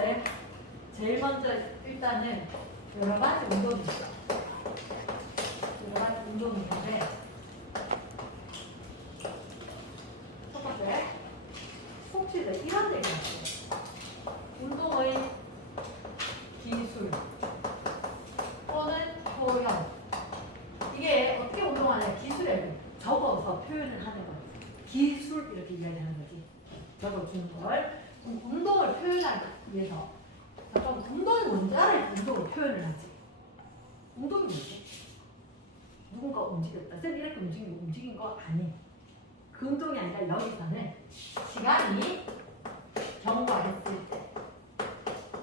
번째, 제일 먼저 일단은 여러 가지 운동이 있어. 여러 가지 운동이 있는데 첫 번째, 혹시 이런 얘기 있어요. 운동의 기술 또는 효용. 이게 어떻게 운동하냐? 기술에 적어서 표현을 하는 거예요. 기술 이렇게 이야기하는 거지. 적어주는 걸. 그럼 운동을 표현하기 위해서 잠깐 운동이 뭔지 알아야 운동을 표현을 하지. 운동이 뭐지? 누군가 움직였다. 쌤 이렇게 움직인 거 아니에요. 그 운동이 아니라 여기서는 시간이 경과했을 때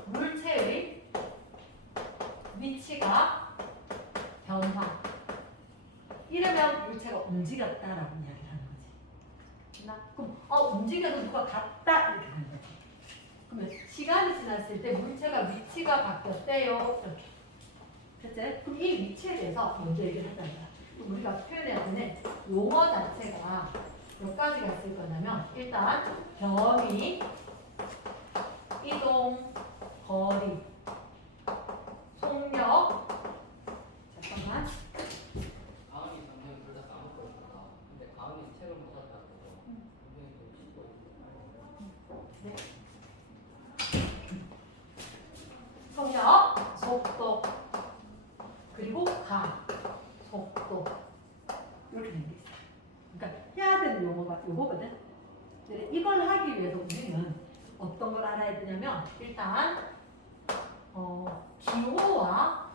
물체의 위치가 변화. 이러면 물체가 움직였다라고 이야기를 하는 거지. 그럼 움직여도 누가 갔다 이렇게 하는 거지. 그러면 시간이 지났을 때 물체가 위치가 바뀌었대요. 이렇게. 그치? 그럼 이 위치에 대해서 먼저 얘기를 하자는 거야. 우리가 표현해야 되는 용어 자체가 몇 가지가 있을 거냐면 일단 변이, 이동, 거리, 속력. 잠깐만. 가은이 선생님 둘 다 까먹고 있었다. 근데 가은이 책을 못 샀다고. 네. 속력, 속도, 그리고 속도. 이렇게 된 게 있어요. 그러니까 해야 되는 용어가 요거거든. 근데 이걸 하기 위해서 우리는 어떤 걸 알아야 되냐면 일단 기호와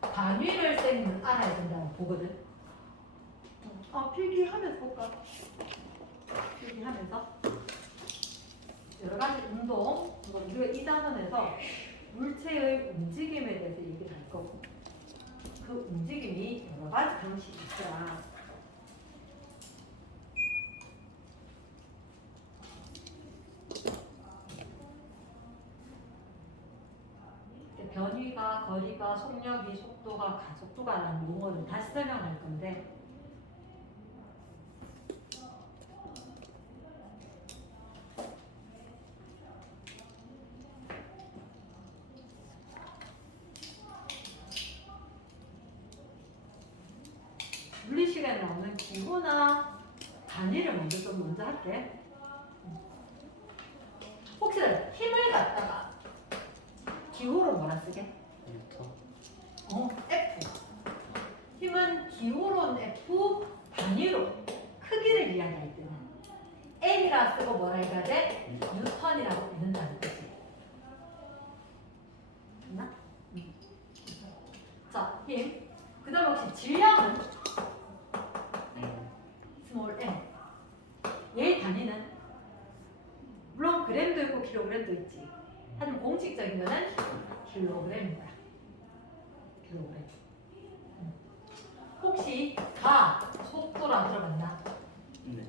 단위를 쌤은 알아야 된다고 보거든. 필기하면서 볼까? 필기하면서 여러 가지 운동, 우리가 이 단원에서 물체의 움직임에 대해서 얘기를 할 거고 그 움직임이 여러 가지 방식이 있더라. 변위가, 거리가, 속력이, 속도가, 가속도가라는 용어를 다시 설명할 건데 물리 시간에 나오는 기호나 단위를 먼저 할게. 혹시 힘을 갖다가 기호로 뭐라 쓰게? F. 힘은 기호로는 F, 단위로 크기를 이야기할 때는 N이라 쓰고 뭐라 해야 돼? 뉴턴이라고 읽는다는 거지. 됐나? 자, 힘. 그 다음 혹시 질량은? 스몰 m. 얘의 단위는? 물론 그램도 있고 킬로그램도 있지. 하지만 공식적인 거는 킬로그램입니다. 킬로그램. 혹시 가속도라 들어봤나? 네.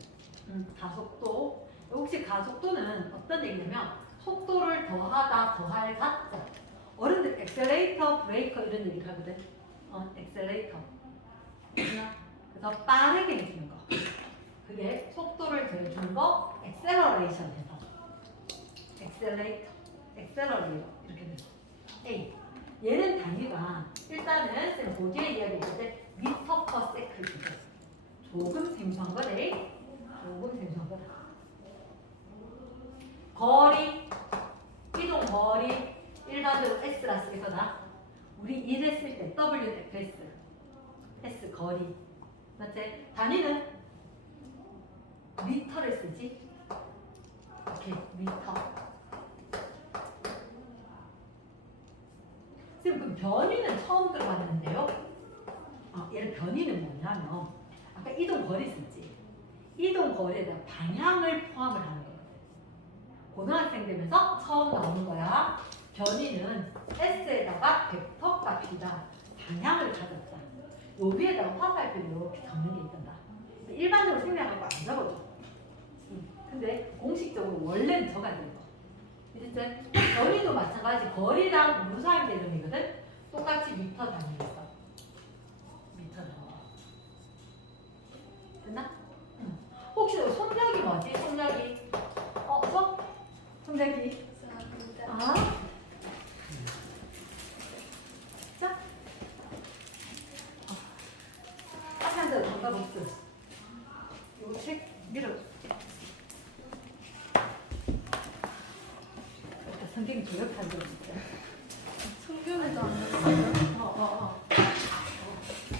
가속도. 혹시 가속도는 어떤 얘기냐면 속도를 더하다, 더할 가짜. 어른들 엑셀레이터, 브레이커 이런 얘기를 하거든. 엑셀레이터. 그래서 빠르게 해주는 거. 그게 속도를 더해주는 거, 엑셀러레이션 해서. 엑셀레이터, 엑셀러레이터 이렇게 돼요. A. 얘는 단위가 일단은 쌤 보기에 이야기할 때 미터 퍼 세컨드. 조금 생소한 거네. 조금 생소한 거다. 거리, 이동 거리 일반적으로 S라 쓰겠거나 우리 일했을 때 WFS, S 거리. 맞지? 단위는 미터를 쓰지. 오케이, 미터. 쌤, 그럼 변위는 처음 들어봤는데요? 얘를 변위는 뭐냐면 아까 이동 거리 쓰지. 이동 거리에다 방향을 포함을 하는 거거든. 고등학생 되면서 처음 나오는 거야. 변위는 S에다가 벡터 값이다. 방향을 가졌다. 요 위에다가 화살표를 이렇게 적는 게 있단다. 일반적으로 생략하고 안 적어줘. 근데 공식적으로 원래는 적어야 되는 거. 이제 거리도 마찬가지. 거리랑 무사한 개념이거든. 똑같이 미터 단위에서. 미터 단위. 됐나? 혹시 속력이 뭐지? 속력이 속력이 성경이 조력한 적 있어요. 성경에도 안 났어요.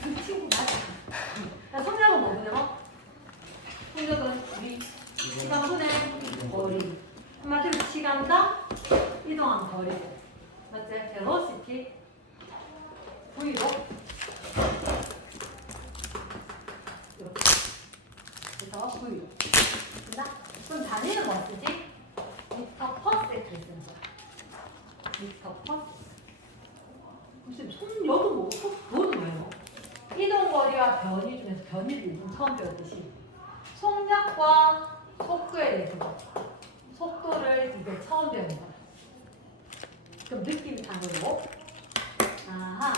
그 친구 맞아. 성적은 뭐죠? 성적은 우리 시간분의 거리. 한마디로 시간당 이동한 거리고. 맞지? velocity V로 이렇게. 그래서 V로. 됐나? 그럼 단위는 뭐 쓰지? 미터 퍼 세트를 쓰는 거야. 미터 퍼 세트. 선생님, 손여도 뭐, 그건 뭐예요? 이동거리와 변이 중에서 변이를 요즘 처음 배웠듯이 속력과 속도에 대해서 속도를 이제 처음 배우는 거야. 그럼 느낌상으로 아하,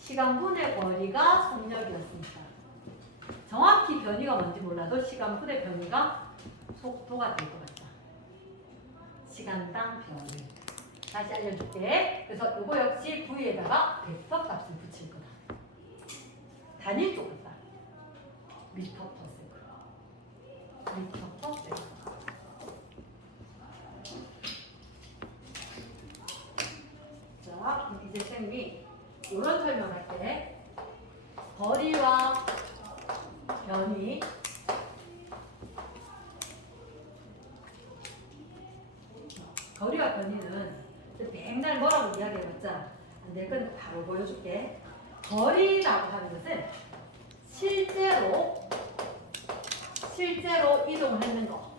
시간분의 거리가 속력이었으니까 정확히 변이가 뭔지 몰라도 시간분의 변이가 속도가 될 것 같다. 시간당 변이. 다시 알려줄게. 그래서 이거 역시 V에다가 벡터 값을 붙일 거다. 단위 쪽 같다. 미터 퍼 세컨드. 미터 퍼 세컨드. 자, 그럼 이제 쌤이 이런 설명할 때 거리와 변이 거리와 변이는 맨날 뭐라고 이야기해봤자 안 될 건 바로 보여줄게. 거리라고 하는 것은 실제로 이동을 했는 거.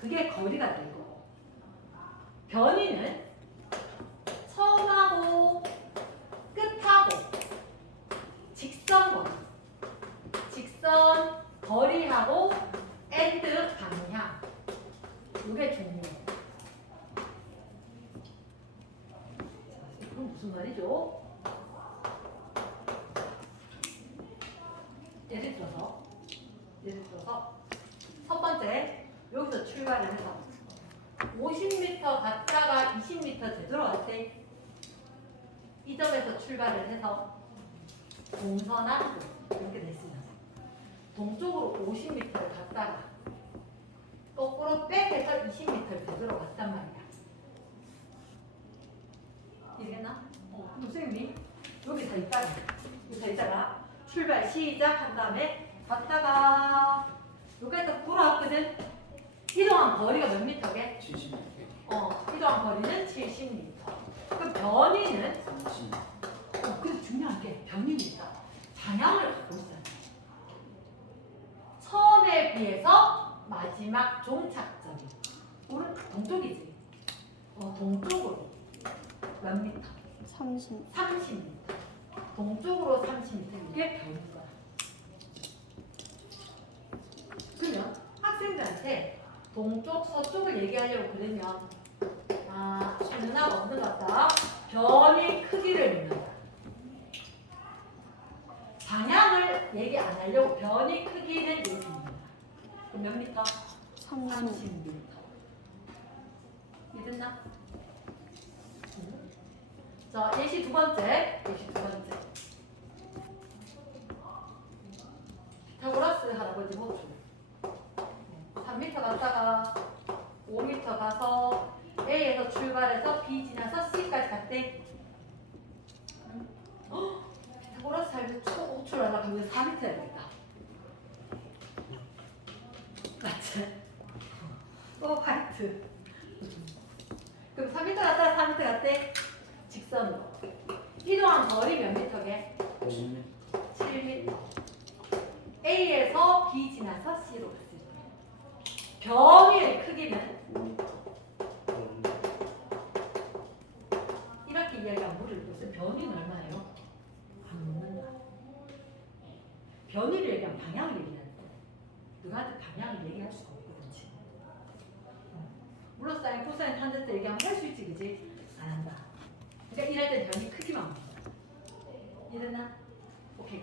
그게 거리가 되는 거고. 변이는 처음하고 끝하고 직선 거리. 직선 거리하고 엔드 방향. 이게 중요해요. 그럼 무슨 말이죠? 예를 들어서 첫 번째 여기서 출발을 해서 50m 갔다가 20m 되돌아갈 때 이 점에서 출발을 해서 동서남북 이렇게 됐습니다. 동쪽으로 50m를 갔다가 거꾸로 백해서 20m를 되돌아갔단 말이야. 이해했나? 선생님이 여기 다 있다가 여기 다 있다가 출발 시작한 다음에 갔다가 여기까지 돌아왔거든. 이동한 거리가 몇 미터게? 70m. 이동한 거리는 70m. 그럼 변이는 30. 근데 중요한 게 변이니까 방향을 갖고 있어야 돼. 처음에 비해서 마지막 종착점이 오른 동쪽이지. 동쪽으로 몇 미터? 30. 30m. 동쪽으로 30m. 이게 변인 거야. 그러면 학생들한테 동쪽, 서쪽을 얘기하려고 그러면 누나가 없는 것 같다. 변이 크기를 묻는 거야. 방향을 얘기 안 하려고 변이 크기는 얘기합니다. 그럼 몇 미터? 30m. 이해됐나? 자, 예시 두 번째. 피타고라스 할아버지 모주. 3m 갔다가 5m 가서 A에서 출발해서 B 지나서 C까지 갔대. 피타고라스 할아버지 호출 하려고 4m 해야겠다. 맞지? 화이트. 그럼 3m 갔다가 4m 갔대. 직선으로. 이동한 거리 몇 미터게? 50m. 7m. A에서 B 지나서 C로 갔을 때. 변이의 크기는 이렇게 이야기하면 모를 것은 변이는 얼마예요? 안 묻는다. 변이를 얘기하면 방향을 얘기하는데 누구한테 방향을 얘기할 수가 없거든 지금. 물론 사인, 코사인, 탄젠트 얘기하면 할 수 있지, 그지? 안 한다. 그러니까 이럴 때 변이 크기만 묻는다. 이해됐나? 오케이.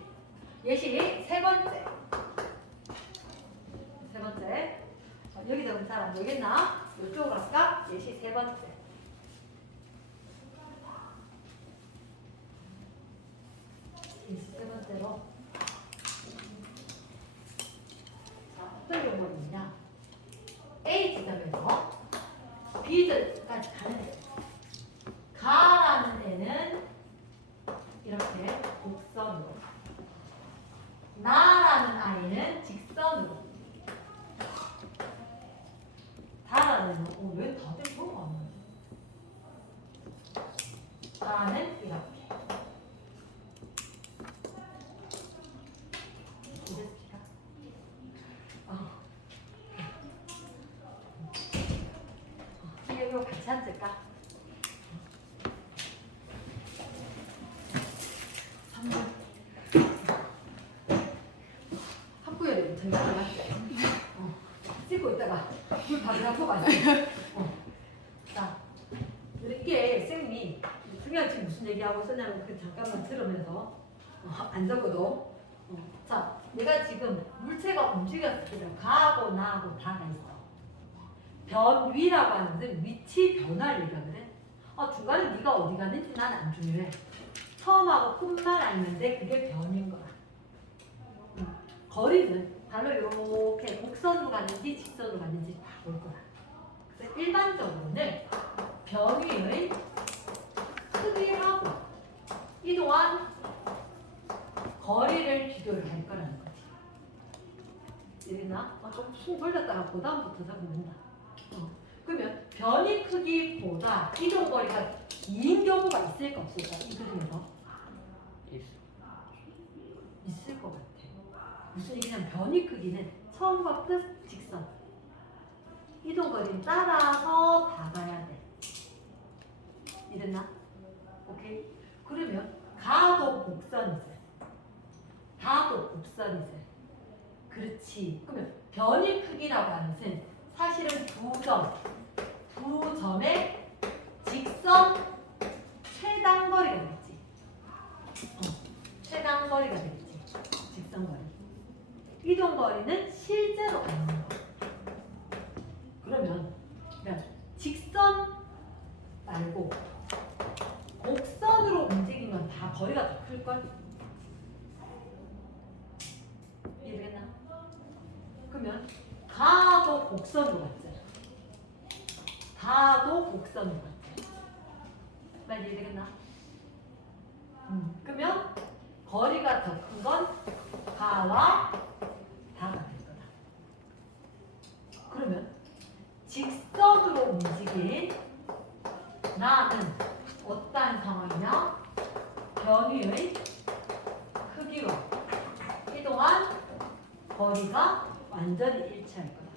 예시 세 번째. 여기 적으면 잘 안 되겠나? 이쪽으로 갈까? 예시 세 번째. 예시 세 번째로. 자, 어떤 경우가 있냐? A 지점에서 B점까지 가는 데 가라는 애는 이렇게 곡선으로, 나라는 아이는 직선으로. 다라는 애는 왜 다들 그런 안 해? 다라는 이렇게. 이랬을까? 이거 같이 앉을까? 3번. 학부열이 엄청 나야. 찍고 있다가 물 바르라고 가지. 자, 이게 쌤이 중요한 지금 무슨 얘기하고 있었냐면 그 잠깐만 들으면서 안 적어도. 자, 내가 지금 물체가 움직였을 때 가하고 나하고 다가 있어. 변위라고 하는 것은 위치 변화를 얘기하거든. 중간에 네가 어디 가는지 나는 안 중요해. 처음하고 끝만 알면데 그게 변인 거야. 거리는 달로 이렇게 곡선으로 가는지 직선으로 가는지 다 볼 거야. 그래서 일반적으로는 변위의 크기하고 이동한 거리를 비교를 할 거라는 거지. 이랬나? 좀숨 돌렸다가 그 다음부터 적으면 된다. 그러면 변이 크기보다 이동 거리가 긴 경우가 있을까 없을까? 이 그림에서 있을 것 같아. 무슨 얘기냐면 변이 크기는 처음과 끝 직선, 이동 거리는 따라서 다 가야 돼. 이랬나? 오케이. 그러면 가도 곡선이세, 다도 곡선이세. 그렇지. 그러면 변이 크기라고 하는 것은 사실은 두 점의 직선 최단 거리가 되겠지. 최단 거리가 되겠지. 직선 거리. 이동 거리는 실제로 가는 거. 그러면 직선 말고 곡선으로 움직이면 다 거리가 더 클걸? 이해되겠나? 그러면 가도 곡선으로 갔잖아. 다도 곡선으로 갔잖아. 말 이해되겠나? 그러면 거리가 더 큰 건 가와 다가 될 거다. 그러면 직선으로 움직인 나는 어떠한 상황이냐? 변위의 크기와 이동한 거리가 완전히 일치할 거야.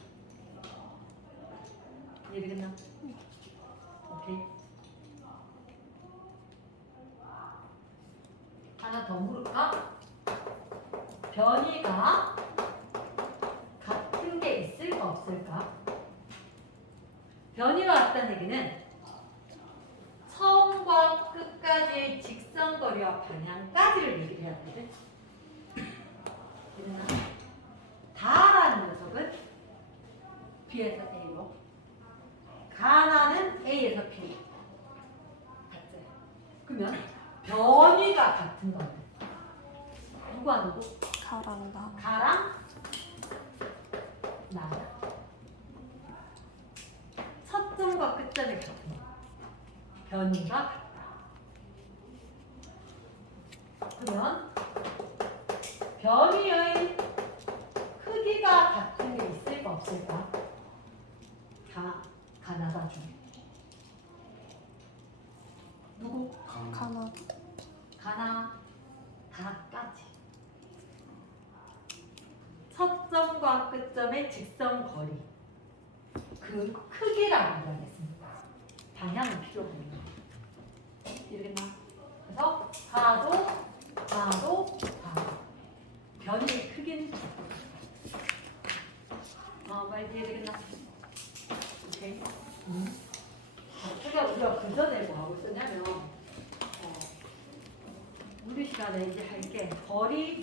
이해되겠나? 오케이. 하나 더 물을까? 변위가 같은 게 있을까 없을까? 변위가 같다는 얘기는 처음과 끝까지의 직선거리와 방향까지를 얘기를 해야 되거든. 다라는 녀석은 B에서 A로, 가나는 A에서 B로 같지? 그러면 변위가 같은 거는 누구와 누구? 가랑 나. 가랑 나랑. 첫 점과 끝점이 같은 거. 변위가 같다. 그러면 변위의 크기가 같은 게 있을까 없을까? 가나다 중에 누구? 가나. 가나 다까지. 첫 점과 끝점의 직선 거리, 그 크기라고 이야기했습니다. 방향은 필요 없는 거예요. 이해되나? 그래서 가도 가도 가도 변이의 크기는 말 이해되겠나? 오케이. 제가 우리가 그 전에 뭐 하고 있었냐면 우리 시간에 이제 할 게 거리,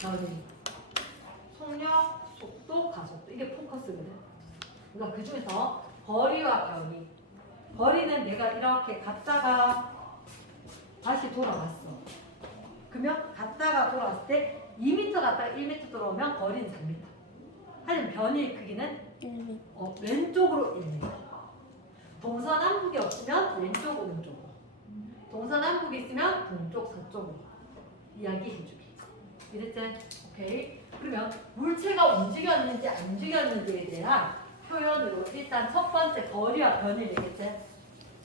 변이, 속력, 속도, 가속도, 이게 포커스거든. 그러니까 그 중에서 거리와 변이. 거리는 내가 이렇게 갔다가 다시 돌아왔어. 그러면 갔다가 돌아왔을 때 2m 갔다가 1m 돌아오면 거리는 3m. 하지만 변이의 크기는 1m. 왼쪽으로 1m. 동서남북이 없으면 왼쪽 오른쪽으로. 동서남북 있으면 동쪽 서쪽으로 이야기해주기. 이랬지? 오케이. 그러면 물체가 움직였는지 안 움직였는지에 대한 표현으로 일단 첫 번째 거리와 변이 되겠지?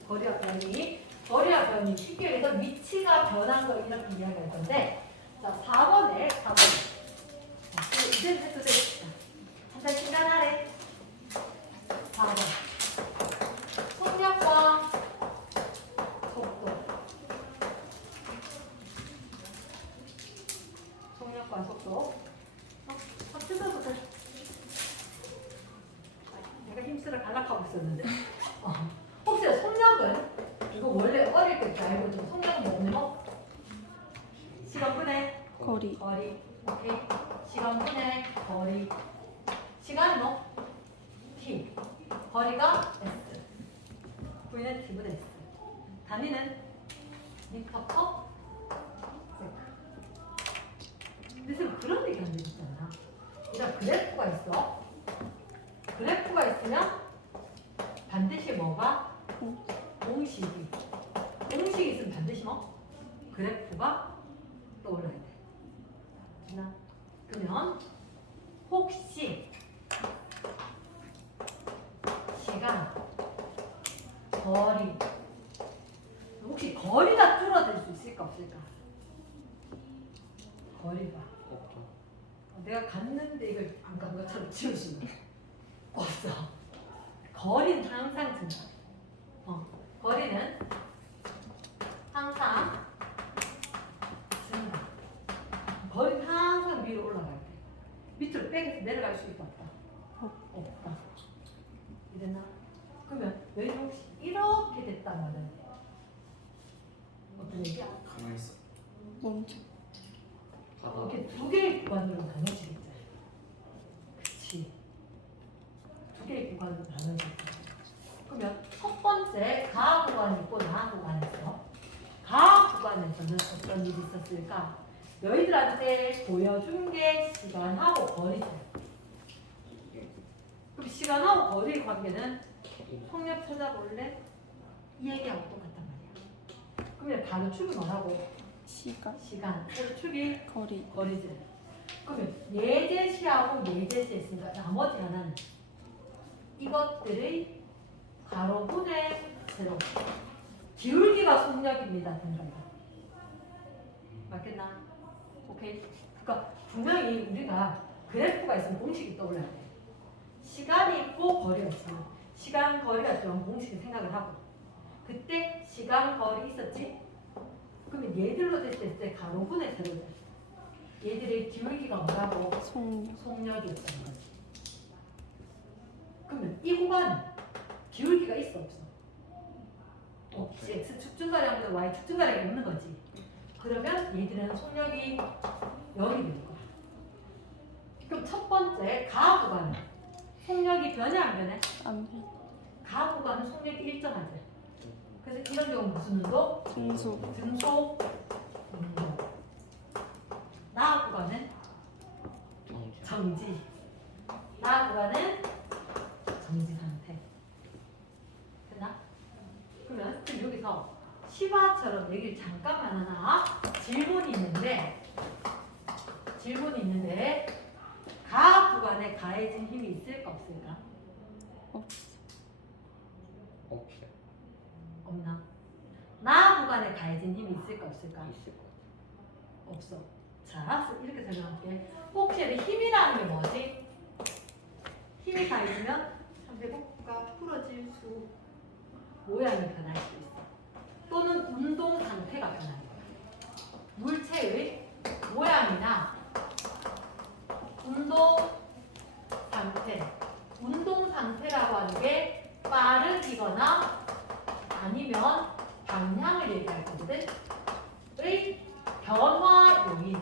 거리와 변이. 거리와 변이 쉽게 얘기해서 위치가 변한 걸 이렇게 이야기할 건데, 자 4번에 4번. 이제 해도 되겠다. 한잔 시간하래. 4번. 속력과 속도. 속력과 속도. 뜯어도 돼. 내가 힘쓰러 갈락하고 있었는데. 혹시 속력은 이거 원래 어릴 때 알고 있던 속력은 뭐냐면 시간분의 거리. 거리. 오케이. 시간분의 거리. 시간은 뭐? t. 거리가 s. v는 t분의 s. 단위는 미터 퍼 세컨드. 근데 지금 그런 얘기 하는 거 있잖아. 이런 그래프가 있어. 그래프가 있으면 반드시 뭐가? 공식이. 공식이 있으면 반드시 뭐? 그래프가 떠올라야 돼. 됐나? 그러면 혹시 시간, 거리, 혹시 거리가 줄어들 수 있을까 없을까? 거리가. 없죠. 내가 갔는데 이걸 안 간 것처럼 지울 수 있는 없어. 거리는 항상 증가. 거리는 항상 증가. 거리는 항상 위로 올라갈 때. 밑으로 빼서 내려갈 수 있다 없다? 없다. 이랬나? 그러면 여기 혹시 이렇게 됐다면은 어떤 얘기야? 가만히 있어. 멈춰. 가다. 이렇게 두 개의 구간으로 나눠지겠지. 그치. 두 개의 구간으로 나눠지겠지. 그러면 첫 번째 가학 구간이 있고 나학 구간이 있어. 가학 구간에서는 어떤 일이 있었을까? 너희들한테 보여준 게 시간하고 거리지. 그럼 시간하고 거리의 관계는 속력 찾아볼래? 이 얘기하고 똑같단 말이야. 그러면 바로 축이 뭐라고? 시간. 시간. 그래서 축이 거리. 거리지. 그러면 예제시하고 예제시 있으니까 나머지 하나는 이것들의 가로분의 세로. 기울기가 속력입니다. 된다. 맞겠나? 오케이. 그러니까 분명히 우리가 그래프가 있으면 공식이 떠올라야 돼. 시간이 있고 거리가 있으면 시간 거리가 들어간 공식을 생각을 하고 그때 시간 거리 있었지? 그러면 얘들로 됐을 때 가로분의 세로죠. 얘들의 기울기가 뭐라고? 속력. 속력이었다는 거지. 그러면 이 구간은 기울기가 있어 없어? 없지. x 축중가량보다 y 축중가량이 없는 거지. 그러면 얘들은 속력이 0이 되는 거야. 그럼 첫 번째 가학 구간은 속력이 변해 안 변해? 안 변. 가학 구간은 속력이 일정하지. 그래서 이런 경우 무슨 운동? 등속. 등속 운동. 나학 구간은 정지. 나학 구간은 정지 상태. 됐나? 그러면 지금 여기서 시화처럼 얘기를 잠깐만 하나 질문이 있는데 가학 구간에 가해진 힘이 있을까 없을까? 없어. 없어요. 없나? 나 구간에 가해진 힘이 있을까 없을까? 있을 것 없어. 자, 이렇게 설명할게. 혹시 힘이라는 게 뭐지? 힘이 가해지면 상대복부가 풀어질 수, 모양이 변할 수 있어. 또는 운동 상태가 변하는 거야. 물체의 모양이나 운동 상태라고 하는 게 빠르기거나 아니면 방향을 얘기할 거거든. 의 변화 요인.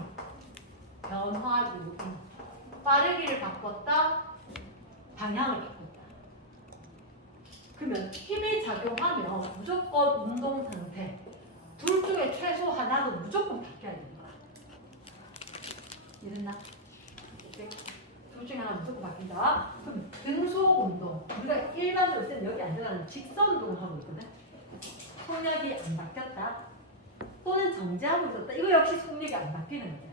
빠르기를 바꿨다, 방향을 바꿨다. 그러면 힘이 작용하면 무조건 운동 상태. 둘 중에 최소 하나는 무조건 바뀌어야 되는 거야. 이랬나? 둘 중에 하나 무조건 바뀐다. 그럼 등속 운동. 우리가 일반적으로 쓰는 여기 안 들어가는 직선 운동을 하고 있거든. 속력이 안 바뀌었다. 또는 정지하고 있었다. 이거 역시 속력이 안 바뀌는 거야.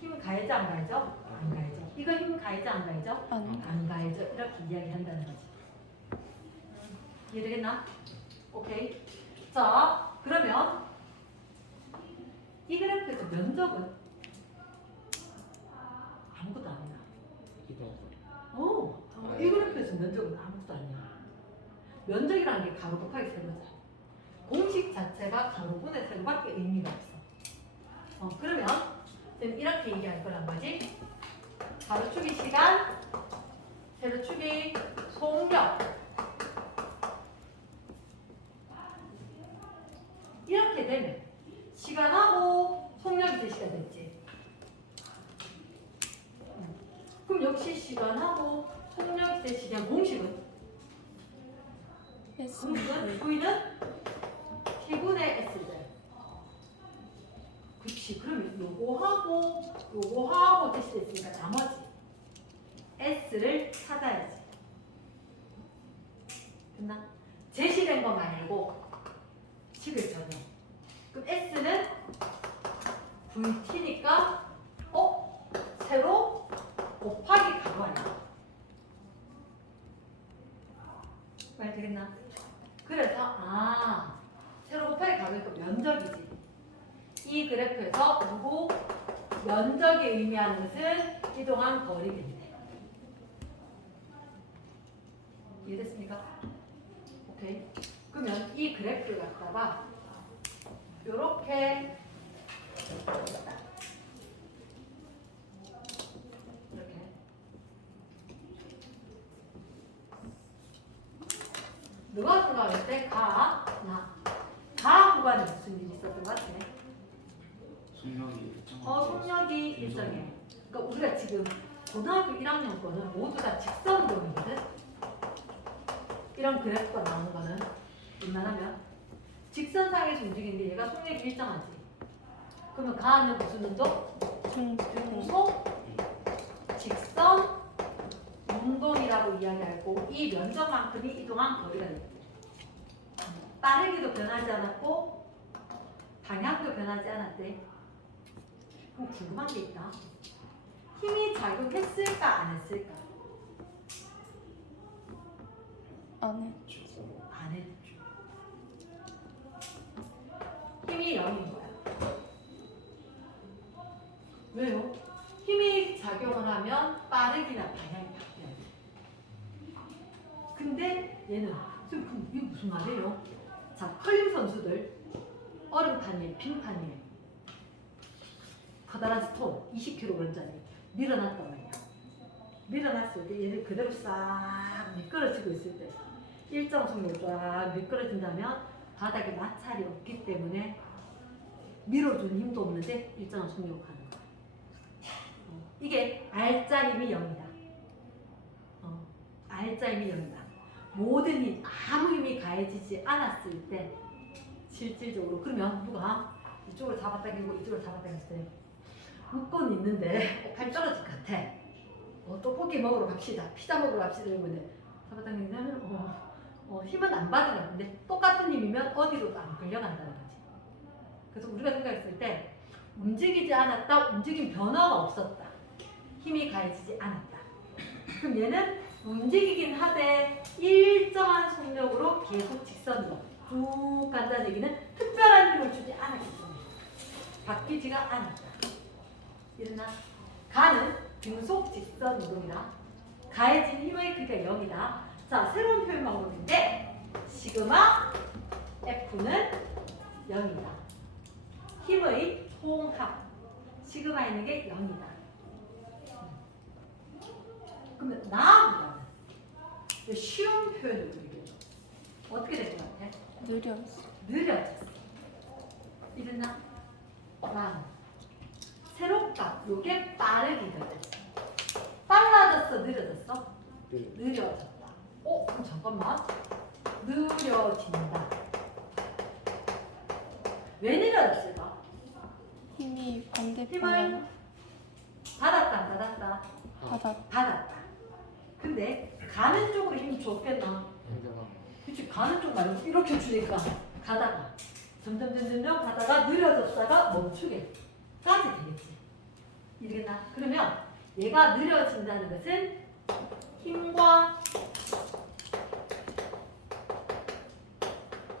힘 가해져 안 가해져? 안 가해져. 이거 힘 가해져 안 가해져? 안 가해져. 이렇게 이야기한다는 거지. 이해되겠나? 오케이. 자, 그러면 이 그래프에서 면적은 아무것도 아니야. 이 그래프에서 면적은 아무것도 아니야. 면적이라는 게 가로 곱하기 세로잖아. 공식 자체가 가로분의 세로밖에 의미가 없어. 그러면 지금 이렇게 얘기할 거란 거지. 가로축이 시간, 세로축이 속력. 이렇게 되면 시간하고 속력이 제시가 됐지. 그럼 역시 시간하고 속력이 제시된 공식은 공식은 V는 T분의 S제. 그렇지. 그러면 요거하고 제시됐으니까 나머지 S를 찾아야지. 됐나? 제시된 거 말고 식을 전혀. 그럼 S는 VT니까 세로 곱하기 가로 아니야? 말 되겠나? 그래서 세로 곱하기 가로니까 면적이지. 이 그래프에서 누구 면적이 의미하는 것은 이동한 거리겠네. 이해됐습니까? 오케이. 그러면 이 그래프를 갖다가 요렇게 이렇게 누가 생각할 때 가 구간에 무슨 일이 있었던 것 같아? 속력이 일정해. 그러니까 우리가 지금 고등학교 1학년 거는 모두 다 직선이동이거든. 이런 그래프가 나오는 거는 웬만하면 직선상에서 움직이는데 얘가 속력이 일정하지. 그러면 가는 무슨 운동? 중속 직선 운동이라고 이야기하고 이 면적만큼이 이동한 거리가 있고 빠르기도 변하지 않았고 방향도 변하지 않았대. 그럼 궁금한 게 있다. 힘이 작용했을까 안 했을까? 안 했죠. 안 했죠. 힘이 0인 거야. 왜요? 힘이 작용을 하면 빠르기나 방향이 바뀌어야 돼. 근데 얘는 선생님 그럼 이게 무슨 말이에요? 자, 컬링 선수들 얼음판이에요, 빙판이에요. 커다란 스톤 20kg짜리 밀어놨단 말이야. 밀어놨을 때 얘를 그대로 싹 미끄러지고 있을 때 일정 속력으로 쫙 미끄러진다면 바닥에 마찰이 없기 때문에 밀어주는 힘도 없는데 일정한 속력으로 가는 거야. 이게 R자 힘이 0이다. R자 힘이 0이다. 모든 힘, 아무 힘이 가해지지 않았을 때 실질적으로 그러면 누가 이쪽을 잡아당기고 이쪽을 잡아당겼을 때 묶고는 있는데 팔 떨어질 것 같아. 떡볶이 먹으러 갑시다. 피자 먹으러 갑시다. 이러는데 잡아당기면 힘은 안 받은 것 같은데 똑같은 힘이면 어디로도 안 끌려간다는 거지. 그래서 우리가 생각했을 때 움직이지 않았다, 움직임 변화가 없었다, 힘이 가해지지 않았다. 그럼 얘는 움직이긴 하되 일정한 속력으로 계속 직선으로 쭉 간다는 얘기는 특별한 힘을 주지 않았기 때문에 바뀌지가 않았다. 이러나 가는 등속 직선 운동이다. 가해진 힘의 크기가 0이다. 자, 새로운 표현 방법인데 시그마 F는 0이다. 힘의 통합 시그마 있는 게 0이다. 그러면 나보다는 쉬운 표현을 우리는 어떻게 될 것 같아? 느려졌어. 이랬나? 새롭다. 요게 빠르기거든. 빨라졌어, 느려졌어? 느려졌다. 그럼 잠깐만. 느려진다. 왜 느려졌을까? 힘이 반대 힘을 방향 받았다, 안 받았다? 받았다. 근데 가는 쪽으로 힘 줬겠나? 그치, 가는 쪽 말고 이렇게 주니까 가다가 점점 가다가 느려졌다가 멈추게까지 되겠지. 이해되나? 그러면 얘가 느려진다는 것은 힘과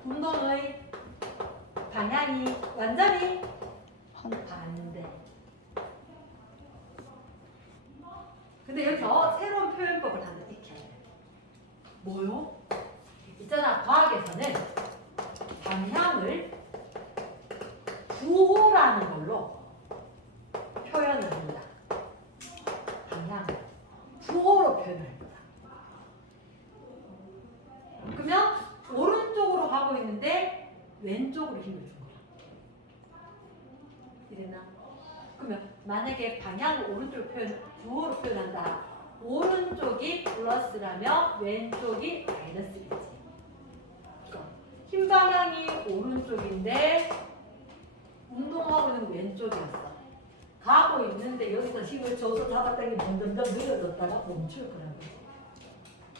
운동의 방향이 완전히 반대. 근데 여기서 새로운 표현법을 하나 익혀야 돼. 뭐요? 있잖아, 과학에서는 방향을 부호라는 걸로 표현을 합니다. 방향을 부호로 표현을 합니다. 그러면 오른쪽으로 가고 있는데 왼쪽으로 힘을 준 거야. 이랬나? 그러면 만약에 방향을 오른쪽으로 부호로 표현한다. 오른쪽이 플러스라면 왼쪽이 마이너스겠지. 힘 방향이 오른쪽인데 운동하고 있는 왼쪽이었어. 가고 있는데 여기서 힘을 줘서 잡았더니 점점 느려졌다가 멈출 거라는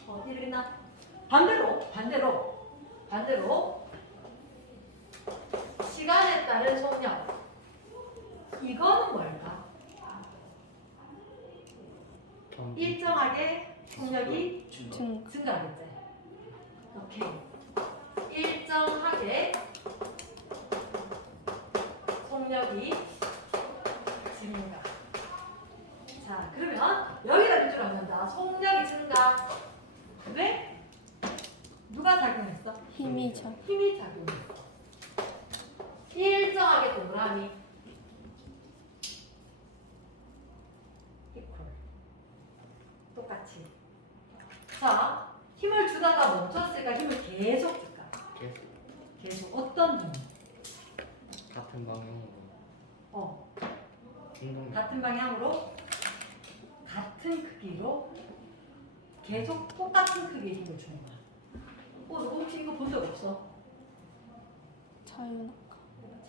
거지. 이러겠나? 반대로 시간에 따른 속력. 이거는 뭘까? 일정하게 속력이 증가하겠지. 오케이. 일정하게 속력이 증가. 자, 그러면 여기다 밑줄 긋는다. 속력이 증가. 왜? 누가 작용했어? 힘이 작용했어. 일정하게 동그라미. equal. 똑같이. 자, 힘을 주다가 멈췄을까? 힘을 계속 줄까? 계속. 어떤 힘? 같은 방향으로. 같은 방향으로, 같은 크기로 계속 똑같은 크기의 힘을 주는 거야. 너 혹시 이거 본 적 없어? 자유낙하.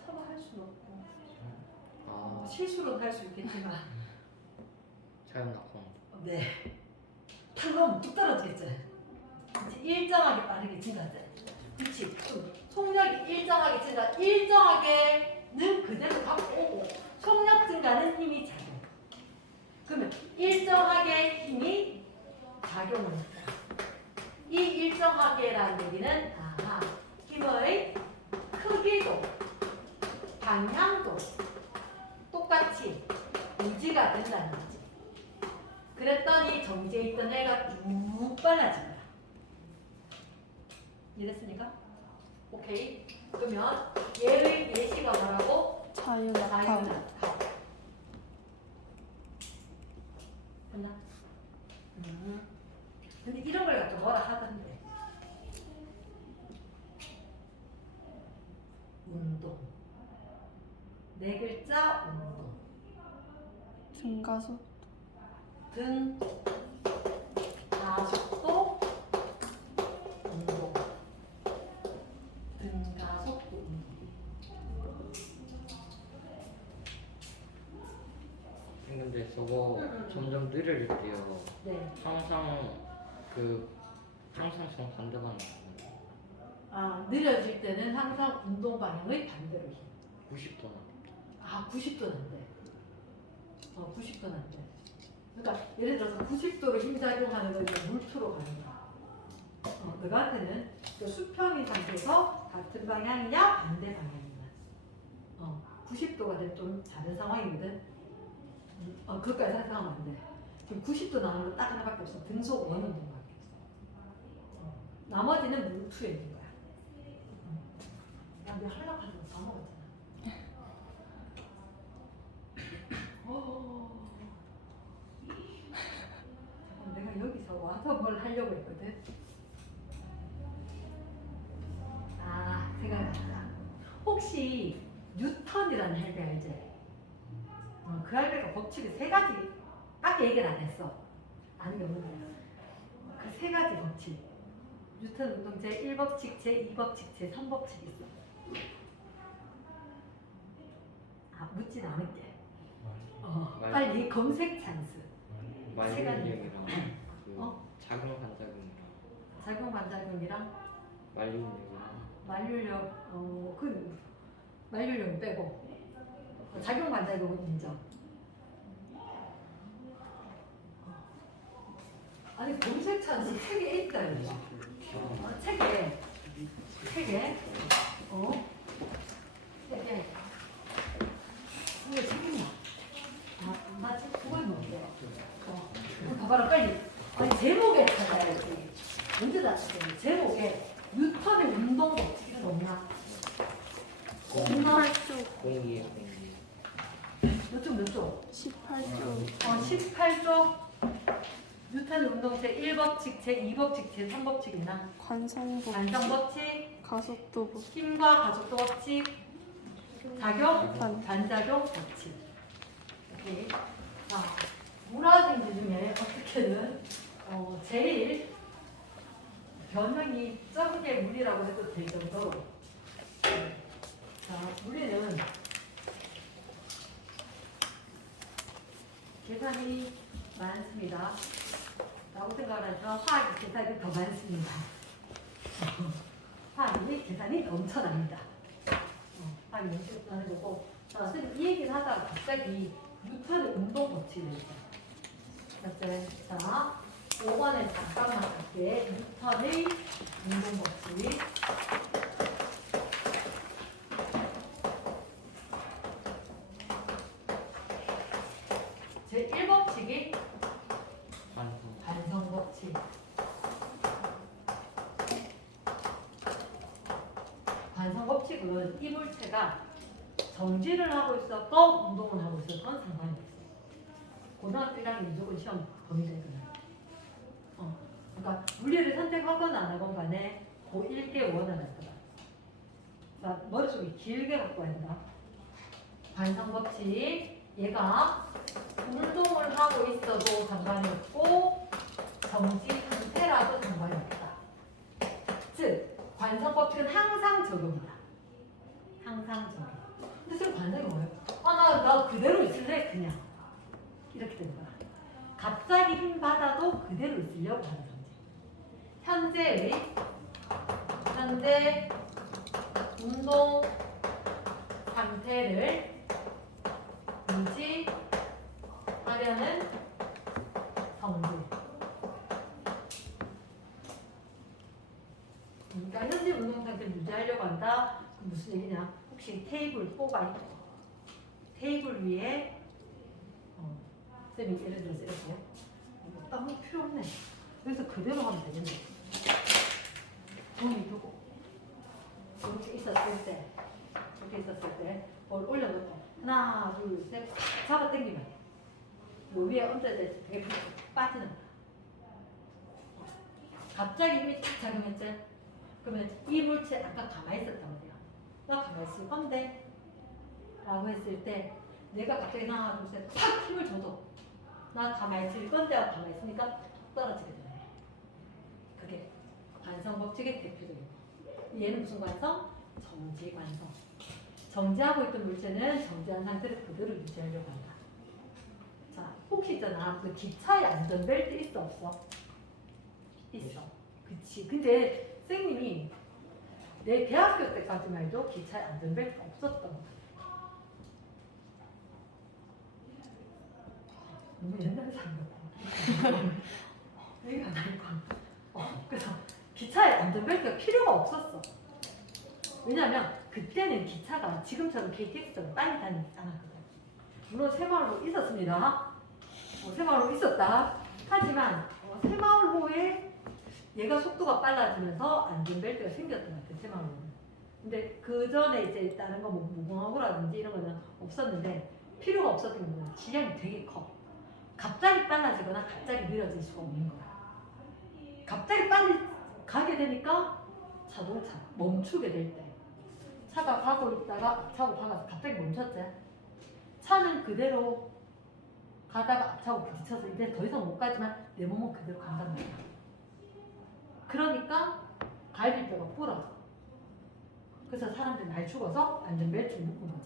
차마 할 수는 없고 실수로 할 수 있겠지만 자연낙원. 네. 탁 넣으면 뚝 떨어지겠지. 그치? 일정하게 빠르게 증가하지. 그치? 속력이 일정하게 증가. 일정하게는 그대로 갖고 오고 속력 증가는 힘이 작용. 그러면 일정하게 힘이 작용을 한다. 이 일정하게라는 얘기는 힘의 크기도 방향도 똑같이 유지가 된다는 거지. 그랬더니 정지에 있던 애가 쭉 빨라진 거야. 이해됐습니까? 오케이. 그러면 얘의 예시가 뭐라고? 자유낙하. 됐나? 근데 이런 걸 갖고 뭐라 하던데. 운동. 네 글자 운동. 등가속. 등가속도 운동. 등가속도 운동. 근데 저거 점점 느릴 때요. 네. 항상 정반대만 나와요. 느려질 때는 항상 운동 방향의 반대로 힘. 90도 나. 90도 난대. 90도 난대. 그러니까 예를 들어서 90도로 힘 작용하는 건 이제 물투로 가는 거야. 너한테는 그 수평인 상태에서 같은 방향이냐 반대 방향이냐. 90도가 된 좀 다른 상황이거든. 그것까지 생각하면 안 돼. 지금 90도 나오는 거 딱 하나밖에 없어. 등속 원운동밖에 없어. 나머지는 물투에 있는 거야. 야, 내가 하려고 하는 거 다 먹었잖아. 잠깐 내가 여기서 와서 뭘 하려고 했거든. 생각났다. 혹시 뉴턴이라는 할배 알지? 그 할배가 법칙이 3가지 밖에 얘기를 안 했어. 아는 게 없는 거야. 그 3가지 법칙. 뉴턴 운동 제1법칙, 제2법칙, 제3법칙이 있어. 묻진 않을게. 빨리 검색 찬스. 말리님이랑 그 어? 작용 반작용이랑 작용 반작용이랑 말리님이랑 만류력 그 만류력 빼고 작용 반작용은 인정. 아니 검색 찬스 책에 있다 이거. 책에 책에 이거 책이냐? 맞지? 그건 뭔데? 봐봐라 빨리. 아니 제목에 찾아야지. 언제 다 찾아야 제목에 뉴턴의 운동 법칙이 뭐냐? 18쪽. 공이에요. 몇 쪽? 18쪽. 18쪽. 뉴턴의 운동체 1법칙, 제2법칙, 제3법칙 있나? 관성법. 반성법칙, 가속도법. 힘과 가속도 법칙, 작용, 반. 반작용 법칙. 오케이. 자, 물화생지 중에 어떻게든 제일 변형이 적은 게 물이라고 해도 될 정도로. 자, 물리는 계산이 많습니다. 라고 생각을 해서 화학 계산이 더 많습니다. 화학이 계산이 넘쳐납니다. 화학이 넘쳐나는 거고. 자, 선생님 이 얘기를 하다가 갑자기 뉴턴의 운동 법칙을 했어요. 자, 5번에 잠깐만 갈게. 뉴턴의 운동 법칙. 제 1법칙이 반성 법칙. 반성 법칙은 이 물체가 정지를 하고 있었건 운동을 하고 있었건 상관이 없어요. 고등학교 1학년 무조건 시험 범위되거든요. 그러니까 물리를 선택하건 안 하건 간에 고1계 원을 할 거다. 자, 머릿속에 길게 갖고 와야 된다. 반성 법칙. 얘가 운동을 하고 있어도 상관이 없고 정지 상태라도 상관이 없다. 즉, 관성법칙은 항상 적용이다. 항상 적용. 근데 지금 관성이 뭐예요? 나 그대로 있을래? 그냥. 이렇게 되는 거야. 갑자기 힘 받아도 그대로 있으려고 하는 존재. 현재 운동 상태를 유지하려는 정지. 그러니까 현재 운동 상태를 유지하려고 한다. 그럼 무슨 얘기냐? 혹시 테이블 뽑아. 테이블 위에 쌤이 예를 들어서 이렇게요. 아무 필요 없네. 그래서 그대로 하면 되는데. 종이 두고 이렇게 있었을 때, 뭘 올려놓고 하나, 둘, 셋 잡아 당기면 요 위에 얹어야 돼. 되게 빠지는 거야. 갑자기 힘이 탁 작용했지? 그러면 이 물체 아까 가만히 있었단 말이야. 나 가만히 있을 건데 라고 했을 때 내가 갑자기 하나, 둘, 셋 탁 힘을 줘도 나 가만히 있을 건데 하고 가만히 있으니까 툭 떨어지게 되네. 그게 관성 법칙의 대표적인 거. 얘는 무슨 관성? 정지 관성. 정지하고 있던 물체는 정지한 상태를 그대로 유지하려고 한다. 자, 혹시 있잖아. 그 기차에 안전벨트 있어 없어? 있어. 그치. 근데 선생님이 내 대학교 때까지만 해도 기차에 안전벨트 없었던 거야. 너무 옛날 사람 같아. 얘가 나니까. 그래서 기차에 안전벨트가 필요가 없었어. 왜냐면 그때는 기차가 지금처럼 KTX처럼 빨리 다니지 않았거든. 물론 새마을호 있었습니다. 새마을호 있었다. 하지만 새마을호에 얘가 속도가 빨라지면서 안전벨트가 생겼던 것 같아, 새마을호는. 근데 그 전에 이제 다른 거 무궁화호라든지 이런 거는 없었는데 필요가 없었던 거는 기량이 되게 커. 갑자기 빨라지거나 갑자기 느려질 수가 없는 거야. 갑자기 빨리 가게 되니까 자동차 멈추게 될 때. 차가 가고 있다가 앞차고 가서 갑자기 멈췄지. 차는 그대로 가다가 앞차고 부딪혀서 이제 더 이상 못 가지만 내 몸은 그대로 간단 말이야. 그러니까 갈비뼈가 부러져. 그래서 사람들이 많이 죽어서 안전벨트를 묶은 거지.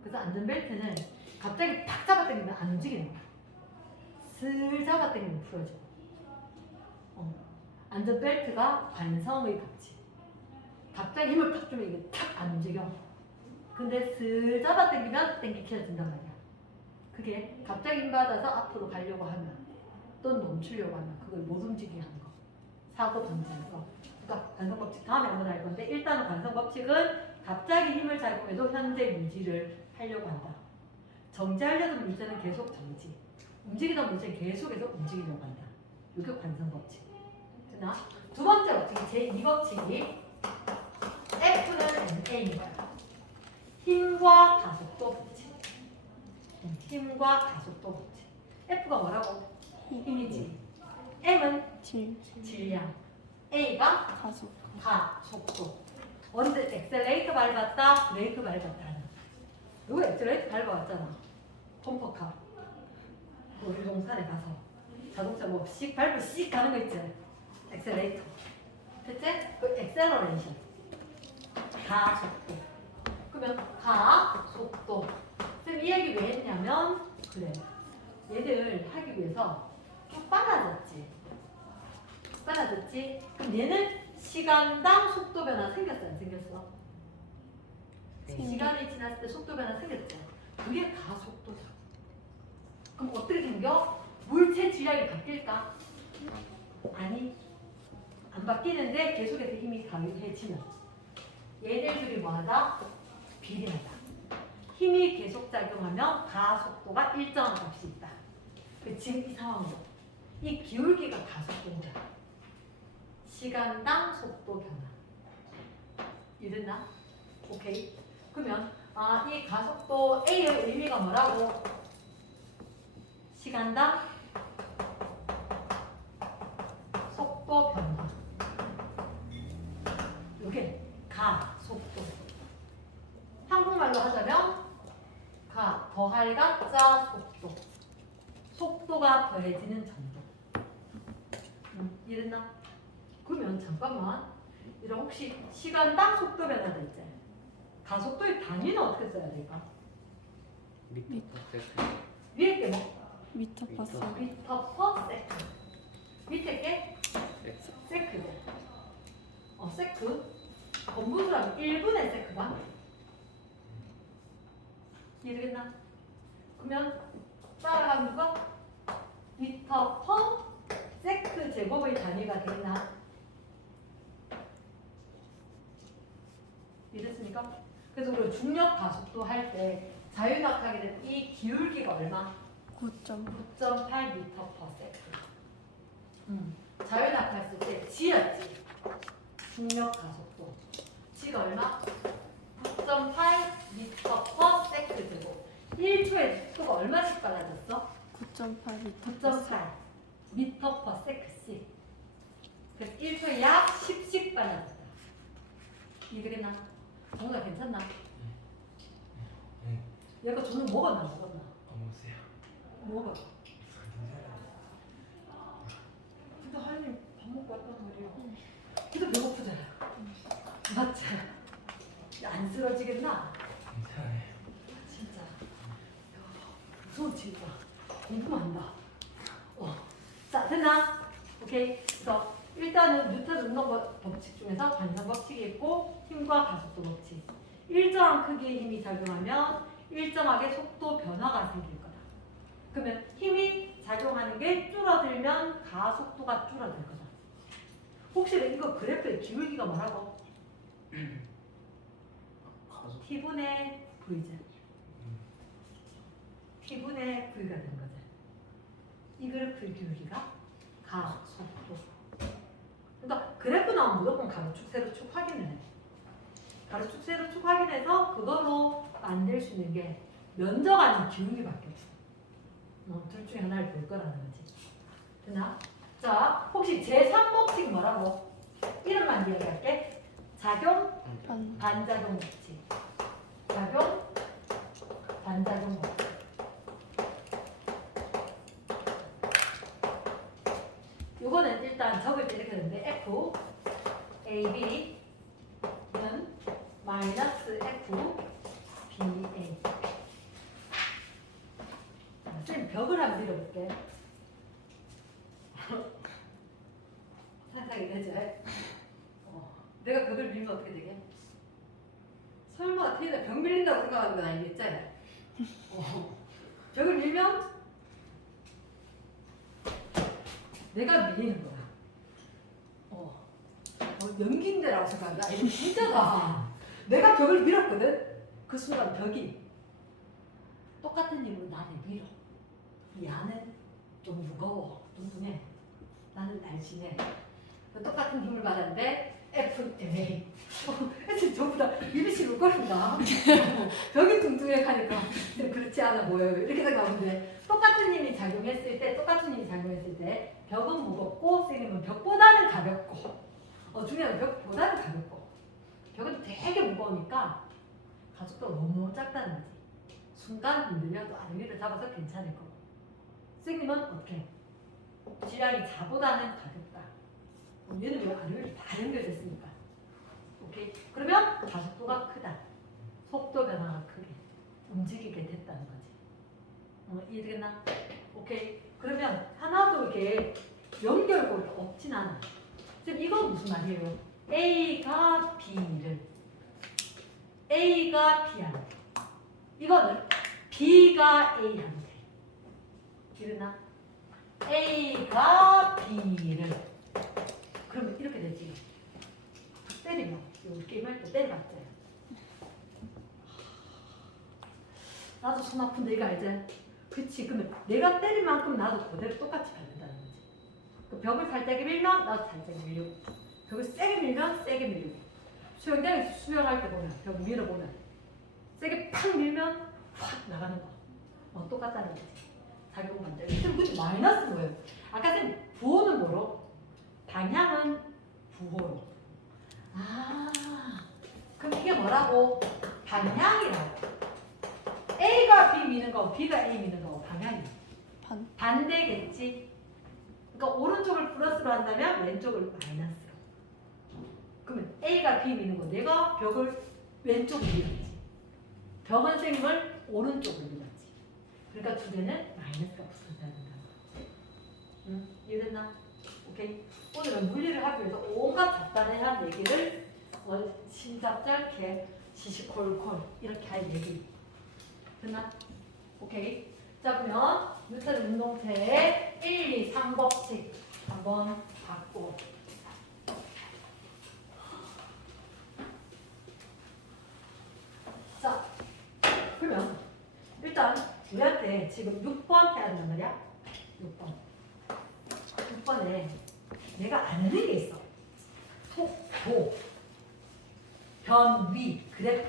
그래서 안전벨트는 갑자기 탁 잡아당기면 안 움직이는 거야. 슬 잡아당기면 풀어지고. 안전벨트가 관성의 법칙. 갑자기 힘을 탁 주면 이게 탁 안 움직여. 근데 슬 잡아 당기면 당기켜진단 말이야. 그게 갑자기 힘 받아서 앞으로 가려고 하면 또는 멈추려고 하면 그걸 못 움직이게 하는 거. 사고 방지하는 거. 그러니까 관성 법칙 다음에 한번 할 건데 일단은 관성 법칙은 갑자기 힘을 작용해도 현재 유지를 하려고 한다. 정지하려던 물체는 계속 정지. 움직이던 물체는 계속해서 움직이려고 한다. 이게 관성 법칙. 되나? 두 번째 법칙이 제2 법칙이 F는 NA입니다. 힘과 가속도 법칙. 힘과 가속도 법칙. F가 뭐라고? 힘이지. M은 질량. A가 가속. 가속도. 언제 엑셀레이터 밟았다, 브레이크 밟았다는. 누구 엑셀레이터 밟아왔잖아. 펌퍼카. 놀이동산에 가서 자동차 씩 밟고 씩 가는 거 있지. 엑셀레이터. 됐지? 그 엑셀러레이션. 가속도. 그러면 가속도. 쌤 이 얘기 왜 했냐면 그래. 얘들 하기 위해서 쭉 빨라졌지. 빨라졌지? 그럼 얘는 시간당 속도 변화 생겼어 안 생겼어? 시간이 지났을 때 속도 변화 생겼죠. 그게 가속도다. 그럼 어떻게 생겨? 물체 질량이 바뀔까? 아니 안 바뀌는데 계속해서 힘이 가해지면 얘네 둘이 뭐하다? 비례하다. 힘이 계속 작용하면 가속도가 일정한 값이 있다. 지금 이 상황으로 이 기울기가 가속도인 거야. 시간당 속도 변화. 이해됐나? 오케이. 그러면 이 가속도 A의 의미가 뭐라고? 시간당 속도 변화. 이게 가속도. 한국말로 하자면 더할 가짜 속도. 속도가 더해지는 정도. 이랬나? 그러면 잠깐만. 이런 혹시 시간당 속도 변화도 있잖아. 가속도의 단위는 어떻게 써야 될까? 미터 퍼 세컨드. 위에 게 뭐? 미터 퍼 세컨드. 미터 퍼 세컨드. 밑에 게 세컨드. 세컨드. 건분수라면 1분의 세컨드가 이해되겠나? 그러면 따라가는 거 미터 퍼 세컨드 제곱의 단위가 되겠나? 이해됐습니까? 그래서 우리 중력 가속도 할 때 자유낙하게 된 이 기울기가 얼마? 9.8 미터 퍼 세컨드. 자유낙하했을 때 G였지. 중력 가속도. G가 얼마? 9.8 미터 퍼 세컨드 제곱. 1초에 속도가 얼마씩 빨라졌어? 9.8 미터 퍼 9.8 미터 퍼 세컨드씩. 그래서 1초에 약 10씩 빨라졌다. 이해되겠나? 정우가 괜찮나? 얘가 저녁 먹었나 안 먹었나? 어머세요. 먹어. 근데 하연이 밥 먹고 왔단 말이야. 걔도 배고프잖아. 맞지? 안 쓰러지겠나? 괜찮아요. 진짜. 무서워 진짜. 공부한다. 자 됐나? 오케이. 그래서 일단은 뉴턴 운동 법칙 중에서 관성 법칙이 있고 힘과 가속도 법칙. 일정한 크기의 힘이 작용하면 일정하게 속도 변화가 생길 거다. 그러면 힘이 작용하는 게 줄어들면 가속도가 줄어들 거다. 혹시 이거 그래프의 기울기가 뭐라고? 가속. T분의 V죠. T분의 V가 되는 거죠. 이 그래프의 기울기가 가속도. 그러니까 그래프 나오면 무조건 가로축, 세로축 확인을 해. 가로축, 세로축 확인해서 그걸로 만들 수 있는 게 면적 아닌 기울기밖에 없어. 둘 중에 하나를 볼 거라는 거지. 됐나? 자, 혹시 제3법칙 뭐라고? 이름만 이야기할게. 작용, 반작용 법칙. 작용, 반작용 법칙. 요거는 일단 적을 때 이렇게 되는데 F, A, B는 마이너스 F, B, A. 쌤 벽을 한번 밀어볼게. 상상이 되죠? 내가 벽을 벽을 밀면 어떻게 되게? 설마 테이다 벽 밀린다고 생각하는 건 아니겠지? 벽을 밀면 내가 밀리는 거야. 연기인데라고 생각한다. 이거 진짜다. 내가 벽을 밀었거든. 그 순간 벽이 똑같은 힘으로 나를 밀어. 이 안은 좀 무거워, 뚱뚱해. 나는 날씬해. 똑같은 힘을 받았는데 FMA. 애들 전부 다 입이 울거린다. 벽이 뚱뚱해 하니까 그렇지 않아 보여요. 이렇게 생각하는데 똑같은 힘이 작용했을 때 벽은 무겁고 쌤은 벽보다는 가볍고 중요한 건 벽보다는 가볍고 벽은 되게 무거우니까 가죽도 너무 작다는 거지. 순간 흔들려도 아래위를 잡아서 괜찮을 거고 쌤은 어떻게? 질량이 자보다는 가볍다. 얘는 왜 아래위로 다 연결됐으니까. 오케이? 그러면 가속도가 크다. 속도 변화가 크게 움직이게 됐다는 거지. 이해되겠나? 오케이. 그러면 하나도 이렇게 연결고리가 없진 않아. 지금 이건 무슨 말이에요? A가 B를 A가 B 하는 데 이거는 B가 A 하는 데 이해됐나? A가 B를 그러면 이렇게 되지. 때리면 이 게임할 때 때려봤지. 나도 손 아픈데 이거 알지? 그치. 그러면 내가 때린 만큼 나도 그대로 똑같이 받는다는 거지. 그 벽을 살짝이 밀면 나도 살짝이 밀리고 벽을 세게 밀면 세게 밀리고 수영장에서 수영할 때 보면 벽 밀어보면 세게 팍 밀면 확 나가는 거. 똑같다는 거지. 작용 만들. 그럼 그치 마이너스 뭐예요? 아까 쌤 부호는 뭐로? 방향은 부호로. 그럼 이게 뭐라고? 방향이라고. A가 B 미는 거, B가 A 미는 거 방향이 반대겠지. 그러니까 오른쪽을 플러스로 한다면 왼쪽을 마이너스로. 그러면 A가 B 미는 거, 내가 벽을 왼쪽으로 밀었지. 벽은 쌤을 오른쪽으로 밀었지. 그러니까 두 개는 마이너스가 붙어져야 된다. 이해됐나? 오케이. 오늘은 물리를 하기 위해서 온갖 잡다한 얘기를 심잡잘게 시시콜콜 이렇게 할 얘기. 됐나? 오케이. 자 그러면 뉴턴 운동체의 1, 2, 3법칙 한번 받고 자 그러면 일단 우리한테 지금 6번 해야 된단 말이야. 6번에 내가 아는 게 있어. 속도, 변위, 그래프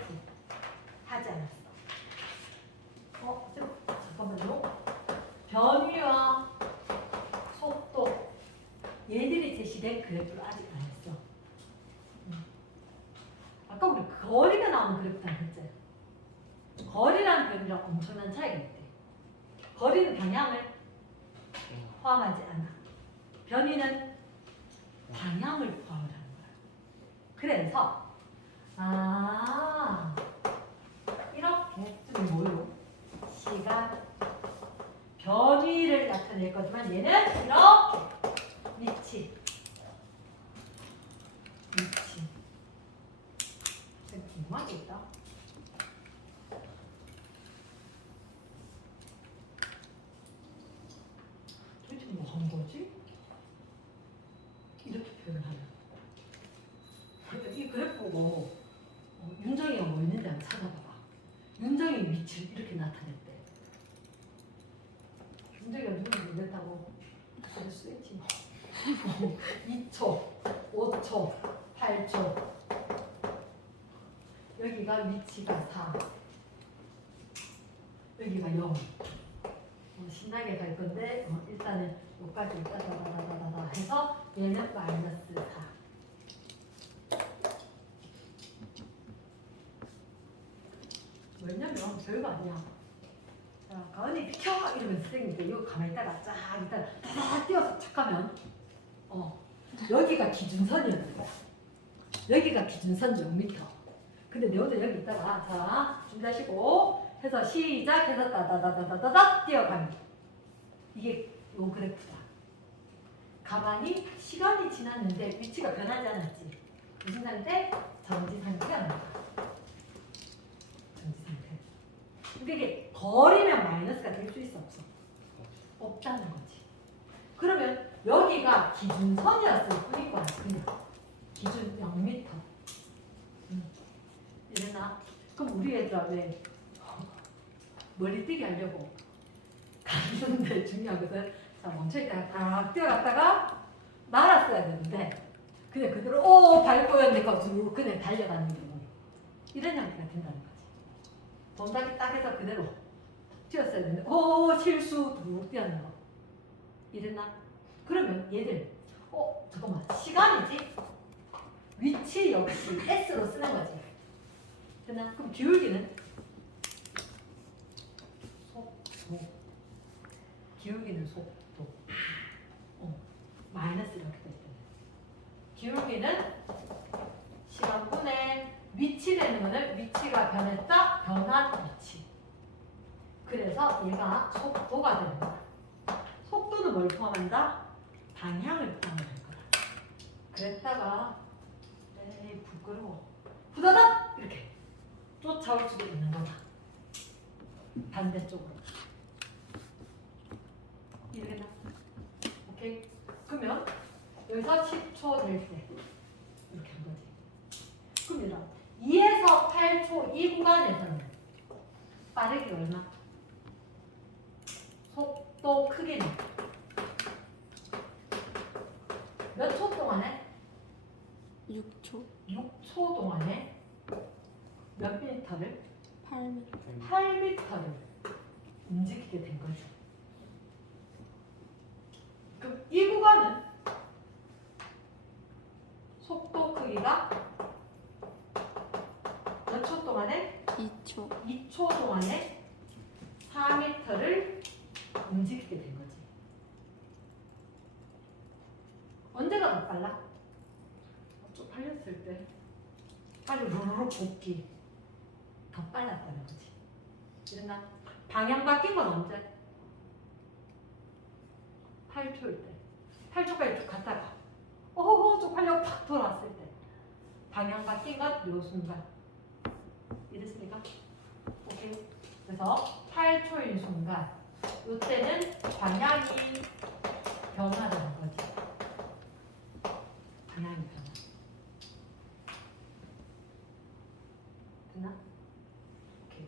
하지 않았어. 잠깐만요. 변위와 속도 얘들이 제시된 그래프를 아직 안 했어. 아까 우리 거리가 나오는 그래프도 안 했잖아. 거리랑 변위랑 엄청난 차이가 있대. 거리는 방향을 포함하지 않아. 변위는 방향을 포함을 하는 거야. 그래서 이렇게 좀 뭐요? 시간 변위를 나타낼 거지만 얘는 이렇게 위치 궁금한 게 있다. 도대체 뭐 한 거지? 이렇게 표현하면 이 그래프 보고 윤정이가 뭐 있는지 한번 찾아봐봐. 윤정이 위치를 이렇게 나타냈대. 윤정이가 누군지 모르겠다고 그럴 수 있지. 2초, 5초, 8초. 여기가 위치가 4. 여기가 0. 신나게 갈 건데 일단은 여기까지 따다다다다다 해서 얘는 마이너스 4. 왜냐면 별거 아니야. 자, 가은이 비켜! 이러면 선생님이 이거 가만히 있다가 쫙 있다가 다다다 뛰어서 착 가면 여기가 기준선이었는 거야. 여기가 기준선 0m. 근데 내 혼자 여기 있다가 자 준비하시고 해서 시작해서 따다다다다다 뛰어가면 이게 요 그래프다. 가만히 시간이 지났는데 위치가 변하지 않았지. 무슨 상태? 그게 거리면 마이너스가 될 수 있어 없어? 없다는 거지. 그러면 여기가 기준선이었을 뿐인 거야. 그냥 기준 0m. 이랬나? 그럼 우리 애들아 왜 멀리 뛰게 하려고 가는데 중요하거든. 자 멈춰있다가 딱 뛰어갔다가 날았어야 되는데 그냥 그대로 밟고였는데 쭉 그냥 달려가는 경우 이런 형태가 된다는 거지. 돈다기 딱 해서 그대로 뛰었어야 되는데 실수 쭉 뛰었는 거 이랬나? 그러면 얘들 잠깐만 시간이지? 위치 역시 S로 쓰는 거지. 됐나? 그럼 기울기는? 속도. 기울기는 속도. 마이너스 이렇게 될 때는. 기울기는 시간분의 위치 되는 거는 위치가 변했다, 변한 위치. 그래서 얘가 속도가 되는 거야. 속도는 뭘 포함한다? 방향을 포함할 거다. 그랬다가 에이 부끄러워. 후다닥 이렇게 쫓아올 수도 있는 거다. 반대쪽으로. 이해되나? 오케이? 그러면 여기서 10초 될 때 이렇게 한 거지. 그럼 얘들아 2에서 8초 이 구간에서는 빠르기 얼마? 속도 크기는 몇 초 동안에? 6초. 6초 동안에 몇 미터를? 8m. 8미터를 움직이게 된 거죠. 그럼 이 구간은 속도 크기가 몇 초 동안에? 2초. 2초 동안에 4m를 움직이게 된 거지. 언제가 더 빨라? 쪽팔렸을 때 빨리 루루루 볶기 더 빨랐다는 거지. 이랬나? 방향 바뀐 건 언제? 8초일 때. 8초까지 쭉 갔다가 쪽팔려 팍 돌아왔을 때 방향 바뀐 건 요 순간. 이랬습니까? 오케이. 그래서 8초인 순간 이때는 방향이 변화되는 거지. 방향이 변화. 됐나? 오케이.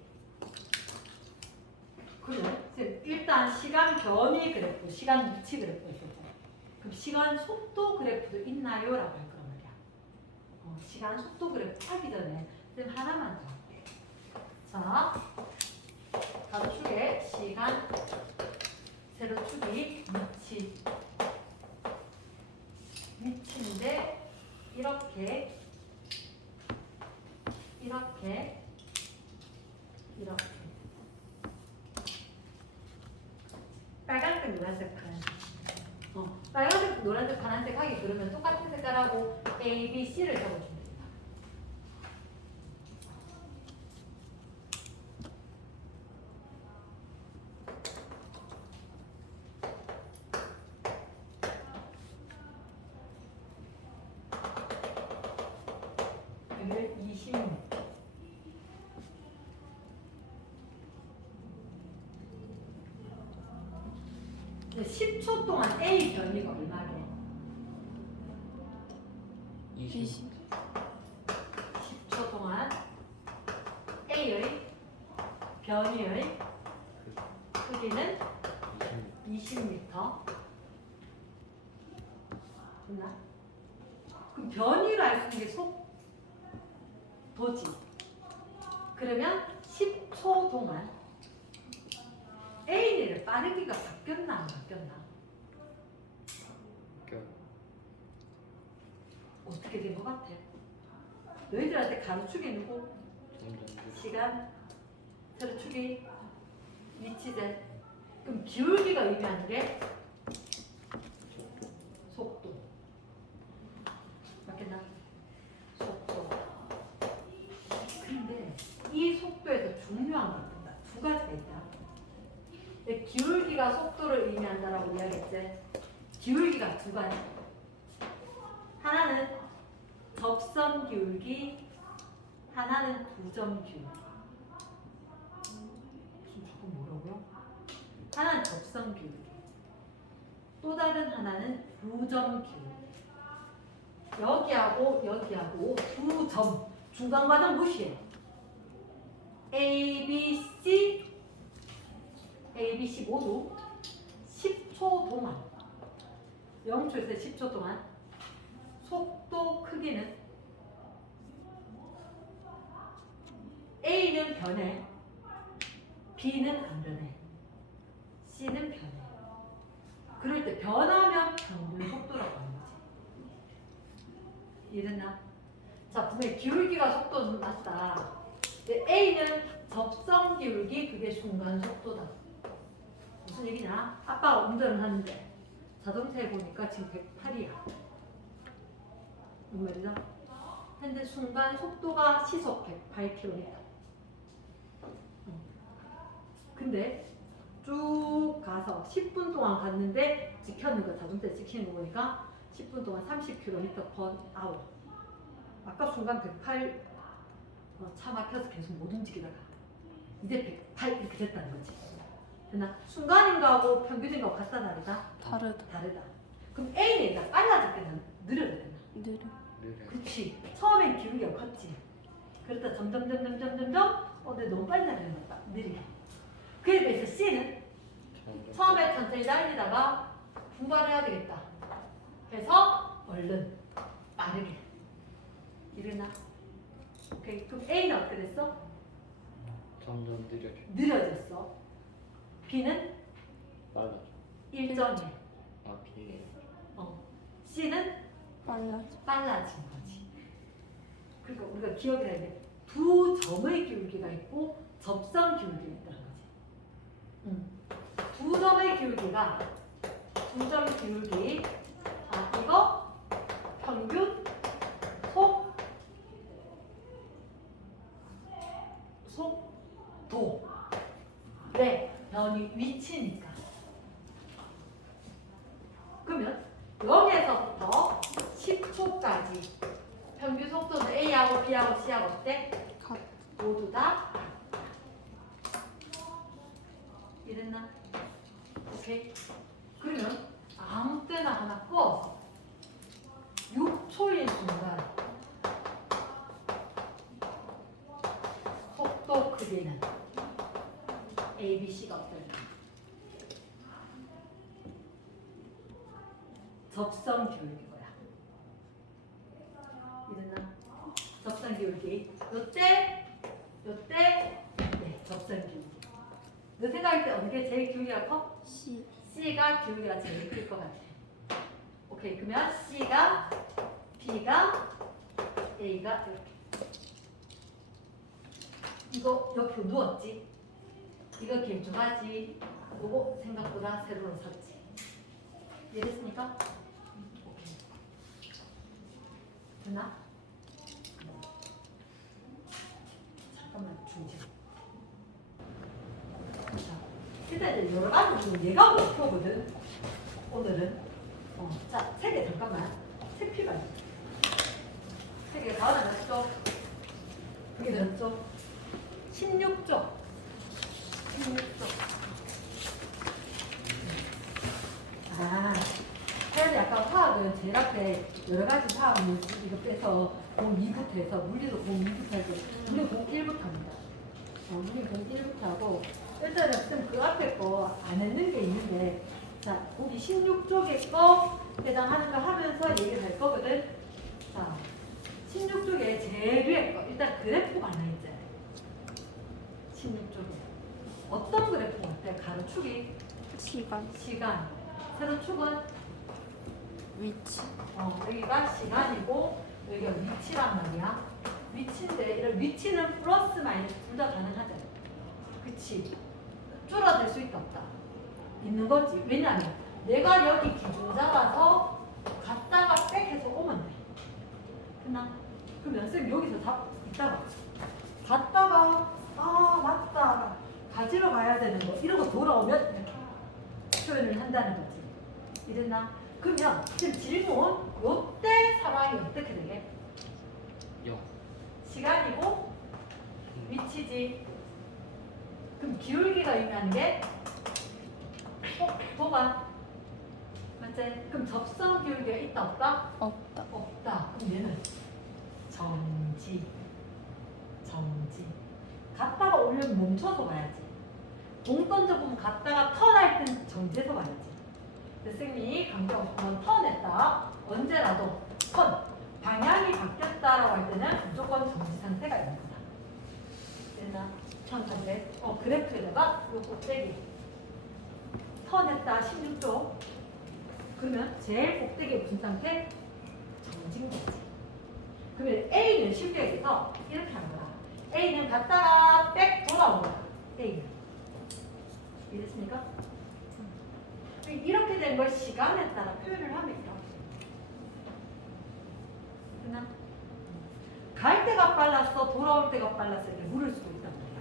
그러면 일단 시간 변이 그래프, 시간 위치 그래프 있었잖아. 그럼 시간 속도 그래프도 있나요? 라고 할 거란 말이야. 시간 속도 그래프 하기 전에 쌤 하나만 더 할게. 자, 가로축에 시간, 세로축이 위치. 위치인데 이렇게 빨간색, 노란색, 파란색. 빨간색, 노란색, 파란색 하기 그러면 똑같은 색깔하고 A, B, C를 적어주면 됩니다. 여기를 20. 10초 동안 A 변이가 얼마게? 20. 10초 동안 A의 변이의 크기는 20m. 됐나? 그럼 변이를 알 수 있는 게 속도지. 그러면 10초 동안 A를 빠르기가 바뀌었나 안 바뀌었나? 어떻게 된 것 같아? 너희들한테 가로축에 있는 거 시간, 세로축이, 위치제. 그럼 기울기가 의미하는 게 속도. 맞겠나? 속도. 근데 이 속도에서 중요한 건 두 가지가 있다. 기울기가 속도를 의미한다라고 이야기했지. 기울기가 두 가지. 하나는 접선 기울기, 하나는 두점 기울기. 그건 뭐라고요? 하나는 접선 기울기, 또 다른 하나는 부점 기울기. 여기하고 두 점 중간 과정 무시해요. ABC 모두 10초 동안 0초에서 10초 동안 속도 크기는 A는 변해, B는 안 변해, C는 변해. 그럴 때 변하면 평균 속도라고 하는 거지. 이해됐나? 자, 분명히 기울기가 속도는 맞다. 근데 A는 접선 기울기, 그게 순간 속도다. 무슨 얘기냐? 아빠가 운전을 하는데 자동차에 보니까 지금 108이야. 무슨 말이죠? 근데 순간 속도가 시속 108km. 근데 쭉 가서 10분 동안 갔는데 찍혔는 거, 자동차에 찍히는 거 보니까 10분 동안 30km/h. 아까 순간 108, 차 막혀서 계속 못 움직이다가 이제 108 이렇게 됐다는 거지. 됐나? 순간인가 하고 평균인가 같다 다르다? 다르다. 그럼 A는 빨라질 때는 느려야 되나? 느려. 그렇지. 처음엔 기울기가 컸지. 그러다 점점 근데 너무 빨리 나가는 것 같다. 느리게. 그에 비해서 C는 처음에 천천히 달리다가 분발해야 되겠다. 해서 얼른 빠르게. 이러나? 오케이. 그럼 A는 어떻게 됐어? 점점 느려져. 느려졌어. B는 빨라져. 일정해. 아 비네. C는 빨라져. 빨라진 거지. 그러니까 우리가 기억해야 돼. 두 점의 기울기가 있고 접선 기울기가 있다는 거지. 두 점의 기울기가 두 점 기울기. 자, 이거 평균 속도. 네, 변이 위치니까. 그러면 0에서부터 10초까지 평균 속도는 A하고 B하고 C하고 어때? 각. 모두 다 이랬나? 오케이. 그러면 아무 때나 하나 꺼서 6초인 순간 속도 크기는 A, B, C가 어떨까? 접선 기울기고요. 이랬나? 접선 기울기. 요때, 네, 접선 기울기. 너 생각할 때 어느 게 제일 기울기가 커? C. C가 기울기가 제일 클 것 같아. 오케이, 그러면 C가, B가, A가 이렇게. 이거 옆으로 누웠지? 이거 길쭉하지? 요거 생각보다 세로로 섰지? 이해됐습니까? 오케이. 됐나? 잠깐만 중지. 자, 일단 이제 여러 가지 중에 얘가 목표거든. 오늘은. 자, 세 개 잠깐만. 세 피가 있어. 세 개 다 하나 몇 쪽? 그게 몇 쪽? 16쪽. 16쪽. 아, 하연이 아까 화학은 제일 앞에 여러 가지 화학 물질 이거 빼서 공 2부터 해서 물리도 공 2부터 할 때 물리 공 1부터 합니다. 물리 공 1부터 하고 일단은 쌤 그 앞에 거 안 했는 게 있는데 자, 거기 16쪽에 거 해당하는 거 하면서 얘기를 할 거거든. 자, 16쪽에 제일 위에 거 일단 그래프가 하나 있잖아요. 16쪽에 어떤 그래프 같아요? 가로축이 시간, 세로축은 위치. 여기가 시간이고 여기가 위치란 말이야. 위치인데 이런 위치는 플러스 마이너스 둘 다 가능하잖아. 그치? 줄어들 수 있다 없다. 있는 거지. 왜냐면 내가 여기 기준 잡아서 갔다가 백해서 오면 돼. 됐나? 그러면 쌤 여기서 있다가 갔다가 맞다 가지러 가야 되는 거 이러고 돌아오면 이렇게 표현을 한다는 거지. 이랬나? 그러면 지금 질문 요때 상황이 어떻게 되게? 0. 시간이고 위치지. 그럼 기울기가 의미하는 게 도가 맞지? 그럼 접선 기울기가 있다 없다? 없다. 없다. 그럼 얘는 정지. 갔다가 올려면 멈춰서 가야지. 공 던져보면 갔다가 턴할 땐 정지해서 가야지. 선생님이 강조 한번 턴했다. 언제라도 턴. 방향이 바뀌었다라고 할 때는 무조건 정지 상태가 있는 거다. 됐나? 턴 상태. 그래프에다가 요 꼭대기. 턴했다 16도. 그러면 제일 꼭대기에 무슨 상태? 정지인 거지. 그러면 A는 쉽게 얘기해서 이렇게 하는 거다. A는 갔다가 백 돌아오는 거야. A는. 이해됐습니까? 이렇게 된 걸 시간에 따라 표현을 하면 이렇게. 됐나? 갈 때가 빨랐어, 돌아올 때가 빨랐어 이렇게 물을 수도 있단 말이야.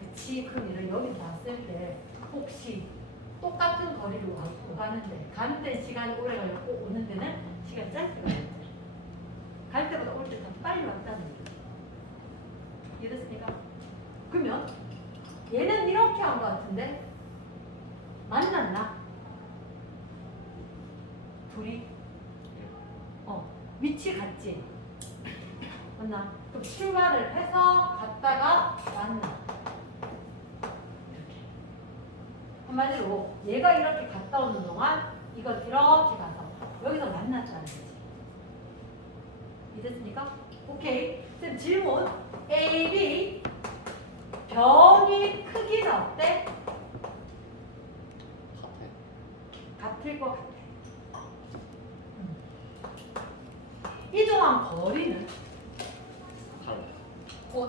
그치? 그럼 얘를 여기 봤을 때 혹시 똑같은 거리를 오가는데 가는 데 시간이 오래 걸렸고 오는 데는 시간이 짧게 걸렸지. 갈 때보다 올 때 더 빨리 왔다는 얘기. 이해됐습니까? 그러면 얘는 이렇게 한 것 같은데 만났나? 둘이 위치 같지? 맞나? 그럼 출발을 해서 갔다가 만나. 이렇게. 한마디로 얘가 이렇게 갔다 오는 동안 이걸 이렇게 가서 여기서 만났다는 거지. 이해됐습니까? 오케이. 그럼 질문 A, B 변이 크기는 어때? 같을 것 같아. 이동한 거리는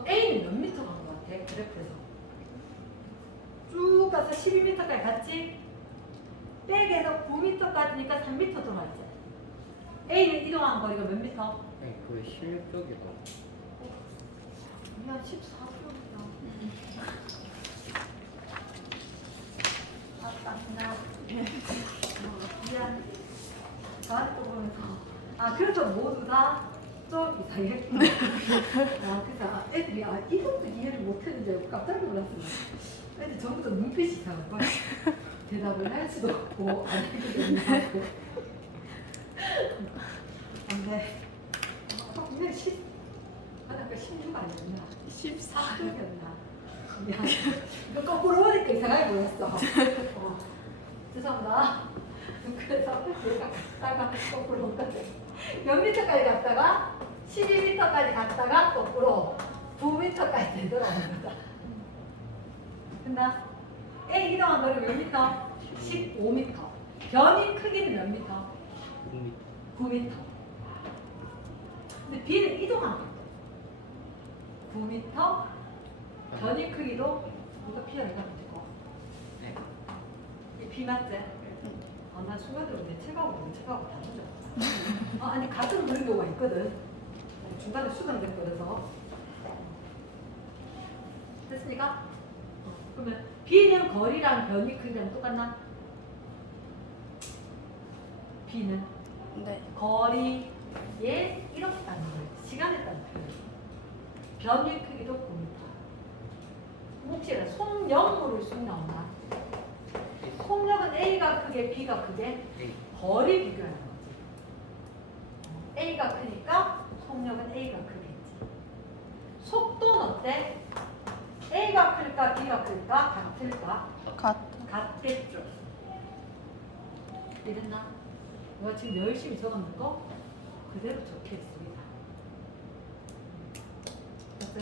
A는 몇 미터 간 것 같아? 그래프에서 쭉 가서 12m까지 갔지? 백에서 9m까지니까 3m 돌아있지. A는 이동한 거리가 몇 미터? 네, 그게 실력적이다. 야 14km다. 아따 미안. 다른 거 보면서 그래서 모두 다좀 이상했구나. 그래서 애들이 이것도 이해를 못했는데 깜짝 놀랐어요. 애들 전부 다 눈빛이 이상한 거야. 대답을 할 수도 없고 안 하기도 하고. 근데 분명히 아까 16 아니었나? 14였나? 미안. 이거 거꾸로 보니까 이상하게 보였어. 죄송합니다. 그래서 내가 갔다가 거꾸로 온거든. 몇 미터까지 갔다가 12m까지 갔다가 거꾸로 9m까지 되돌아오는 거다. 됐나? A 이동한 거리 몇 미터? 15m. 변이 크기는 몇 미터? 9m. 근데 B는 이동한 거. 9m. 변이 크기도 이거 B가 이거 붙고. 네. 이 B 맞지? 나 순간적으로 내 책하고 다 던졌어. 아니 같은 그런 경우가 있거든. 중간에 수정됐거든서. 됐습니까? 그러면 B는 거리랑 변이 크기랑 똑같나? B는 네. 거리에 이렇게 따는 거예요. 시간에 따는 표현. 변이 크기도 9m. 혹시 속력으로 쑥 나온다. 속력은 A가 크게 B가 크게 거리 비교하는 거지. A가 크니까 속력은 A가 크겠지. 속도는 어때? A가 클까 B가 클까 같을까? 같겠죠. 이랬나? 내가 지금 열심히 적었는 거 그대로 적혀 있습니다. 어때?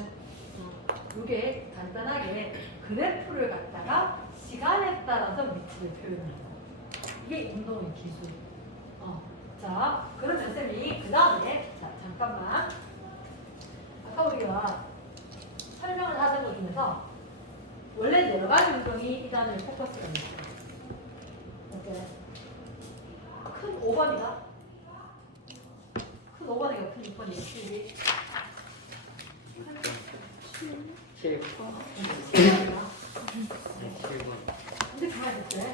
이게 간단하게 그래프를 갖다가 시간에 따라서 위치를 표현하는 거. 이게 운동의 기술. 자, 그러면 쌤이 그 다음에 잠깐만. 아까 우리가 설명을 하던 것 중에서 원래 여러 가지 운동이 이 단어에 포커스가 있어요. 이렇게 큰 5번이가 큰 5번이가 큰 6번이가 7이 7번. 7번이가 7번. 근데 가만히 있어요.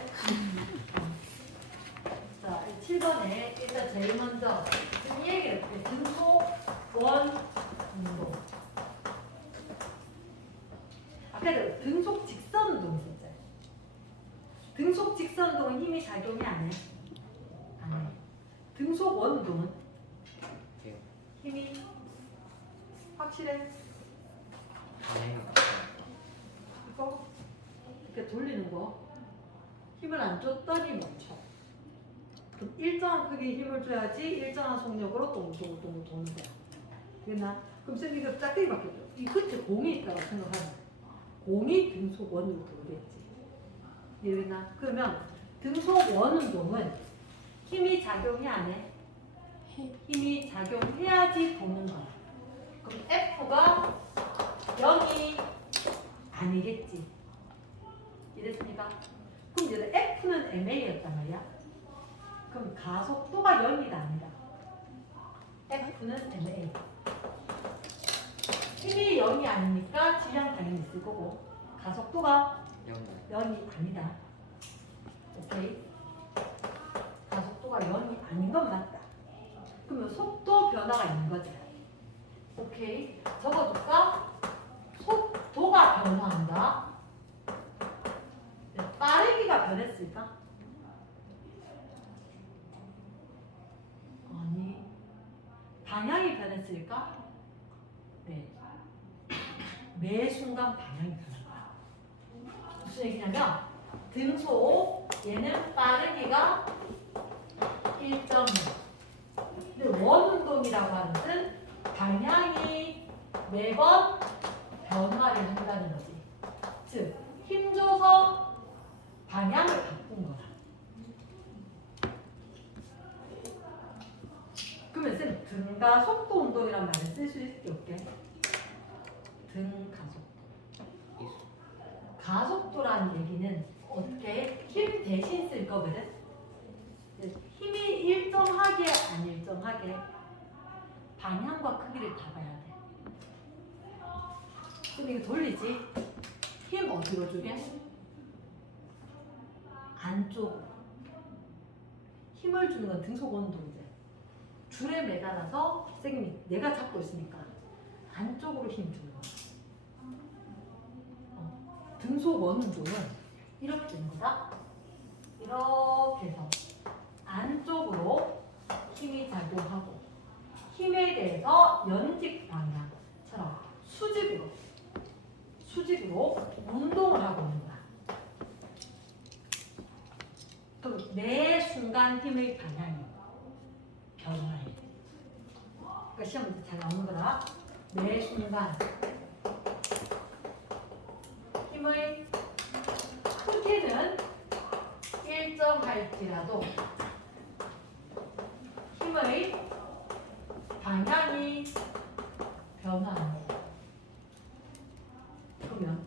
자, 7번에 일단 제일 먼저 이 얘기를 할게요. 등속 원 운동. 그래도 등속 직선 운동 있었죠. 등속 직선 운동은 힘이 작용이 안 해. 안 해. 등속 원 운동은 돼요. 힘이 확실해. 이거 이렇게 돌리는 거 힘을 안 줬더니 멈춰. 그럼 일정한 크기의 힘을 줘야지 일정한 속력으로 동동동 도는 거야. 됐나? 그럼 쌤 이거 짝대기 바뀌었죠. 이 끝에 공이 있다고 생각하면 공이 등속 원으로 돌겠지. 이해됐나? 그러면 등속 원 운동은 힘이 작용이 안 해. 힘이 작용해야지 도는 거야. 그럼 F가 0이 아니겠지. 이랬습니까? 그럼 이제 F는 ma였단 말이야. 그럼 가속도가 0이다 아니다. F는 ma. 힘이 0이 아니니까 질량 당연히 있을 거고 가속도가 0이 아니다. 오케이. 가속도가 0이 아닌 건 맞다. 그러면 속도 변화가 있는 거지. 오케이. 적어둘까? 속도가 변화한다. 네, 빠르기가 변했을까? 아니. 방향이 변했을까? 네. 매 순간 방향이 변한 거야. 무슨 얘기냐면 등속 얘는 빠르기가 1.1. 근데 원운동이라고 하는 뜻은 방향이 매번 변화를 한다는 거지. 즉 힘줘서 방향을 바꾼 거야. 그러면 쌤 등가속도 운동이란 말을 쓸 수 있게 없게? 등가속도. 가속도라는 얘기는 어떻게 힘 대신 쓸 거거든? 힘이 일정하게 안 일정하게 방향과 크기를 다 봐야 돼. 그럼 이거 돌리지? 힘 어디로 주게? 안쪽으로. 힘을 주는 건 등속 원동이지. 줄에 매달아서 선생님이 내가 잡고 있으니까 안쪽으로 힘 주는 거야. 등속 원운동은 이렇게 되는 거다. 이렇게 해서 안쪽으로 힘이 작용하고 힘에 대해서 연직 방향처럼 수직으로 운동을 하고 있는 거야. 그럼 매 순간 힘의 방향이 변화해. 그러니까 시험 문제 잘 나오는 거다. 매 순간 힘의 크기는 일정할지라도 힘의 방향이 변화합니다. 그러면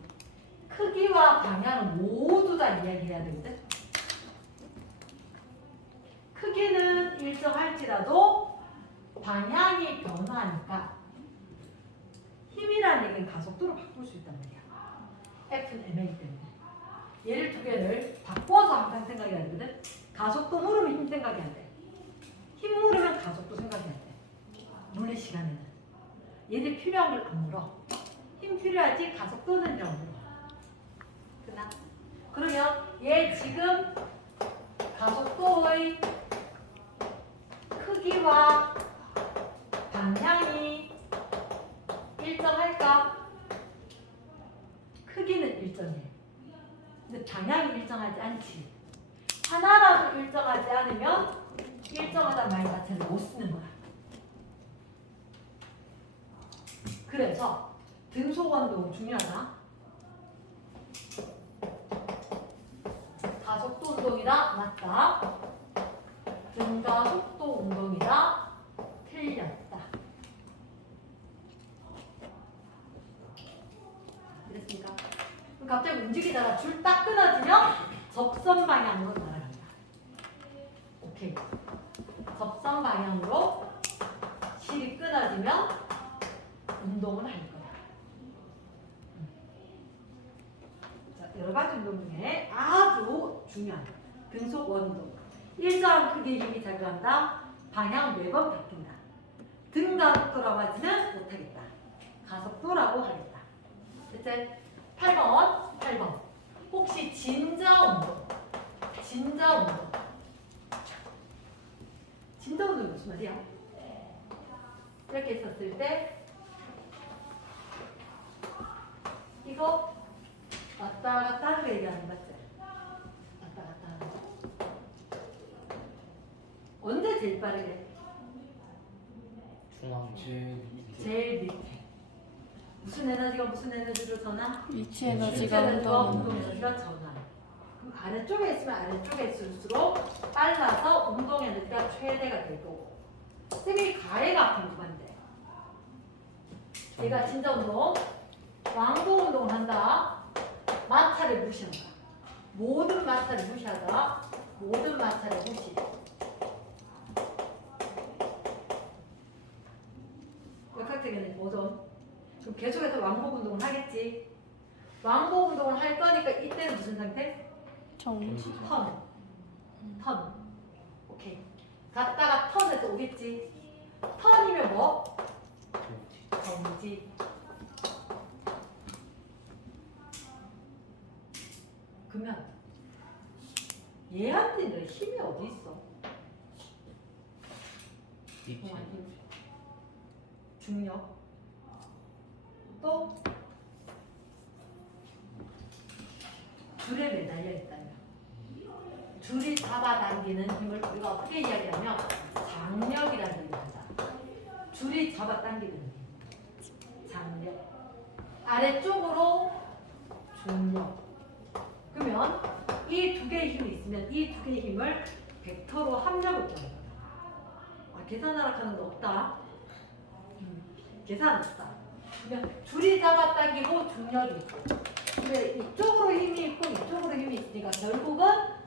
크기와 방향은 모두 다 이야기해야 되거든. 크기는 일정할지라도 방향이 변화하니까 힘이라는 얘기는 가속도로 바꿀 수 있단 말이야. F는 m이기 때문에. 얘를 두 개를 바꿔서 항상 생각해야 되거든. 가속도 물으면 힘 생각해야 돼. 힘 물으면 가속도 생각해야 돼. 물리 시간에는. 얘들 필요한 걸 안 물어. 힘 필요하지 가속도는 좀 물어. 끝나? 그러면 얘 지금 가속도의 크기와 방향이 일정할까? 크기는 일정해. 근데 방향이 일정하지 않지. 하나라도 일정하지 않으면 일정하다는 말 자체를 못 쓰는 거야. 그래서 등속 원동 중요하다. 가속도 운동이다 맞다. 등가속도 운동이다 틀렸다. 이랬습니까? 그럼 갑자기 움직이다가 줄 딱 끊어지면 접선 방향으로 날아간다. 오케이. 접선 방향으로 실이 끊어지면 운동을 할 거야. 자, 여러 가지 운동 중에 아주 중요한 등속 원운동. 일정한 크기의 힘이 작용한다. 방향은 매번 바뀐다. 등가속도라고 하지는 못하겠다. 가속도라고 하겠다. 됐지? 8번. 혹시 진자 운동. 진자 운동이 무슨 말이야? 이렇게 있었을 때 이거 왔다 갔다 하는 거 얘기하는 거 맞지? 왔다 갔다 하는 거. 언제 제일 빠르게? 중앙. 제일 밑에. 무슨 에너지로 전환? 위치 에너지가 위치 에너지와 운동하는 운동 에너지가 전환. 그럼 아래쪽에 있으면 아래쪽에 있을수록 빨라서 운동 에너지가 최대가 될 거고. 쌤이 가해가 궁금한데. 얘가 진짜 운동, 왕복 운동을 한다. 마찰을 무시한다. 모든 마찰을 무시하다. 모든 마찰을 무시. 역학적인 모든. 그럼 계속해서 왕복 운동을 하겠지. 왕복 운동을 할 거니까 이때는 무슨 상태? 정지. 턴. 오케이. 갔다가 턴에서 오겠지. 턴이면 뭐? 정지. 그러면 얘한테는 힘이 어디 있어? 위치. 중력. 또 줄에 매달려 있다면 줄이 잡아당기는 힘을 우리가 어떻게 이야기하면 장력이라는 얘기를 하자. 줄이 잡아당기는 힘. 장력. 아래쪽으로 중력. 그러면 이 두 개의 힘이 있으면 이 두 개의 힘을 벡터로 합력을 보는 거야. 아, 계산하라 하는 거 없다. 계산 없다. 그러면 줄이 잡아당기고 중력이 있고. 근데 이쪽으로 힘이 있고 이쪽으로 힘이 있으니까 결국은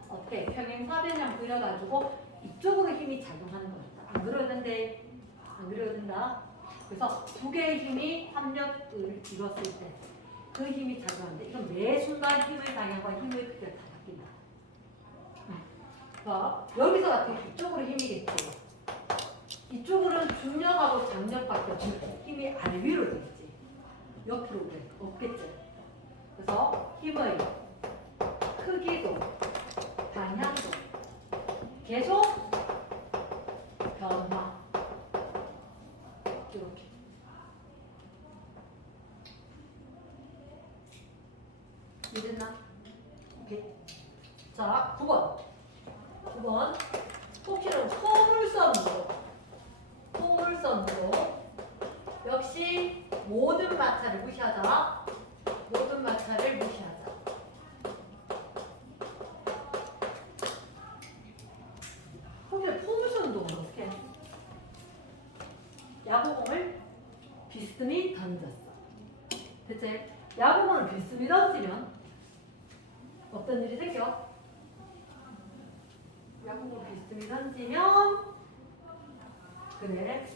어때? 평행사변형 그려가지고 이쪽으로 힘이 작용하는 거다. 안 그러는데 안 그려도 된다. 그래서 두 개의 힘이 합력을 이뤘을 때 그 힘이 작용하는데 이건 매 순간 힘의 방향과 힘의 크기가 다 바뀐다. 여기서 같은 이쪽으로 힘이겠지. 이쪽으로는 중력하고 장력밖에 없는 힘이 아래 위로 되겠지. 옆으로 그래 없겠지. 그래서 힘의 크기도 방향도 계속 변화. 이렇게. 이랬나? 오케이. 자, 9번. 혹시나 포물선으로 역시 모든 마찰을 무시하자. 모든 마찰을 무시하자. 혹시 포물선 운동은 어떻게 해? 야구공을 비스듬히 던졌어. 대체 야구공을 비스듬히 던지면 어떤 일이 생겨? 야구공 비스듬히 던지면 그래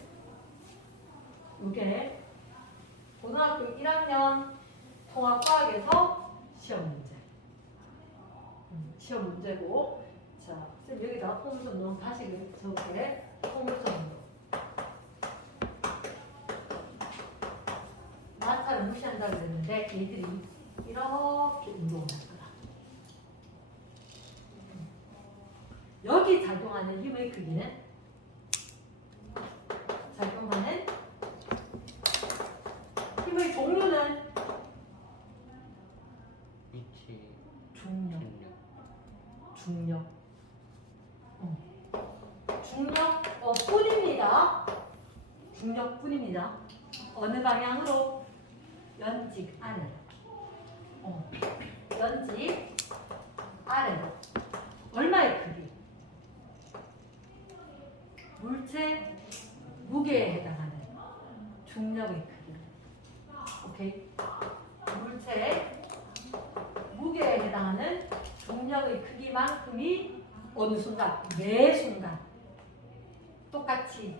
이게 고등학교 1학년 통합과학에서 시험 문제. 시험 문제고 자, 쌤 여기다 포물선 운동 다시 적을게. 포물선 운동 마찰을 무시한다고 그랬는데 얘들이 이렇게 운동을 할 거야. 여기 작용하는 힘의 크기는 작용하는 힘의 종류는 위치. 중력. 중력뿐입니다. 어느 방향으로? 연직 아래로. 연직 아래로. 얼마의 크기? 물체 무게에 해당하는 중력의 크기. 오케이. 물체 무게에 해당하는 중력의 크기만큼이 어느 순간, 매 순간 똑같이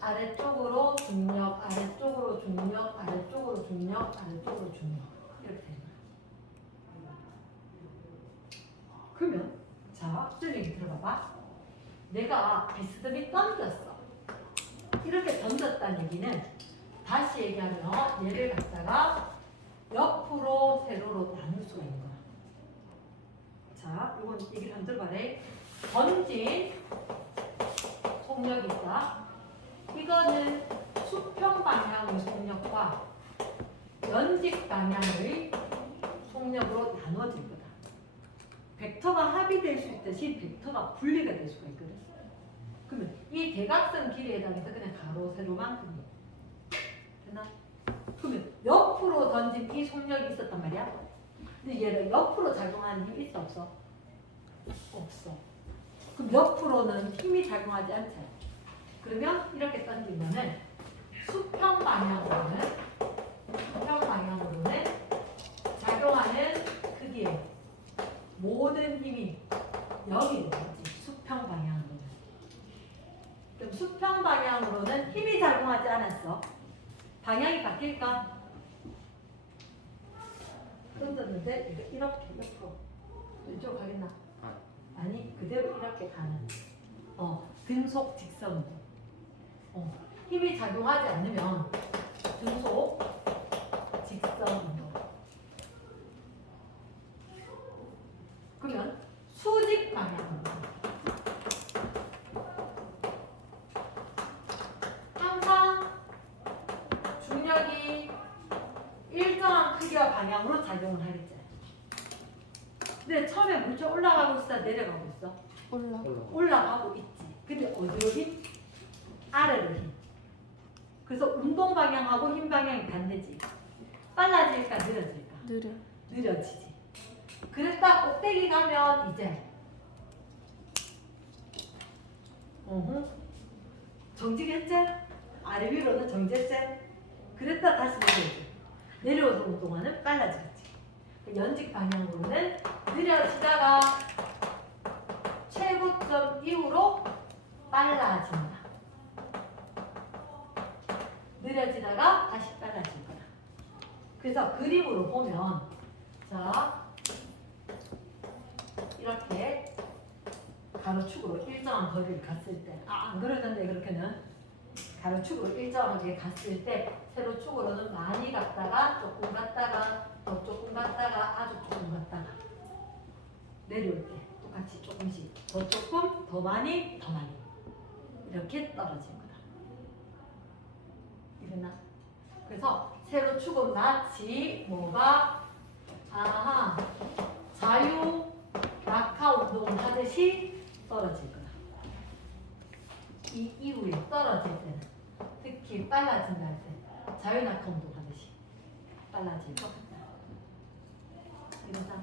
아래쪽으로 중력, 아래쪽으로 중력, 아래쪽으로 중력, 아래쪽으로 중력 이렇게 되는 거야. 그러면 자, 좀 얘기 들어봐봐. 내가 비스듬히 던졌어. 이렇게 던졌다는 얘기는 다시 얘기하면 얘를 갖다가 옆으로 세로로 나눌 수가 있는 거야. 자, 이건 얘기를 한번 들어봐래. 번진 속력이 있다. 이거는 수평 방향의 속력과 연직 방향의 속력으로 나눠질 거다. 벡터가 합의될 수 있듯이 벡터가 분리가 될 수가 있거든. 그러면 이 대각선 길이에 해당해서 그냥 가로 세로만 그려. 됐나? 그러면 옆으로 던진 이 속력이 있었단 말이야. 근데 얘를 옆으로 작용하는 힘이 있어 없어? 없어. 그럼 옆으로는 힘이 작용하지 않죠. 그러면 이렇게 던지면은 수평 방향으로는 작용하는 크기의 모든 힘이 0이 되겠지. 수평 방향으로는. 그럼 수평 방향으로는 힘이 작용하지 않았어. 방향이 바뀔까? 던졌는데 이거 이렇게 옆으로 이쪽 가겠나? 아니 그대로 이렇게 가는 등속 직선으로 힘이 작용하지 않으면 등속 직선으로. 그러면 수직 방향으로 항상 중력이 일정한 크기와 방향으로 작용을 하겠지. 근데 처음에 물체 올라가고 있어, 내려가고 있어? 올라가고 있지. 근데 어디로 힘? 아래로 힘. 그래서 운동 방향하고 힘 방향이 반대지. 빨라질까 느려질까? 느려지지. 그랬다 꼭대기 가면 이제 정지겠지? 아래 위로는 정지했지? 그랬다 다시 내려오지. 내려오는 동안은 빨라지겠지. 연직 방향으로는 느려지다가 최고점 이후로 빨라진다. 느려지다가 다시 빨라질 거다. 그래서 그림으로 보면 자 이렇게 가로축으로 일정한 거리를 갔을 때 안 그러던데 그렇게는 가로축으로 일정하게 갔을 때 세로축으로는 많이 갔다가 조금 갔다가 더 조금 갔다가 아주 조금 갔다가 내려올 때 똑같이 조금씩 더 조금 더 많이 더 많이 이렇게 떨어진 거다. 이랬나? 그래서 세로축은 마치 뭐가 자유 낙하 운동을 하듯이 떨어질 거다. 이 이후에 떨어질 때는 특히 빨라진다 할 때 자유 낙하 운동 하듯이 빨라질 것 같다. 이러다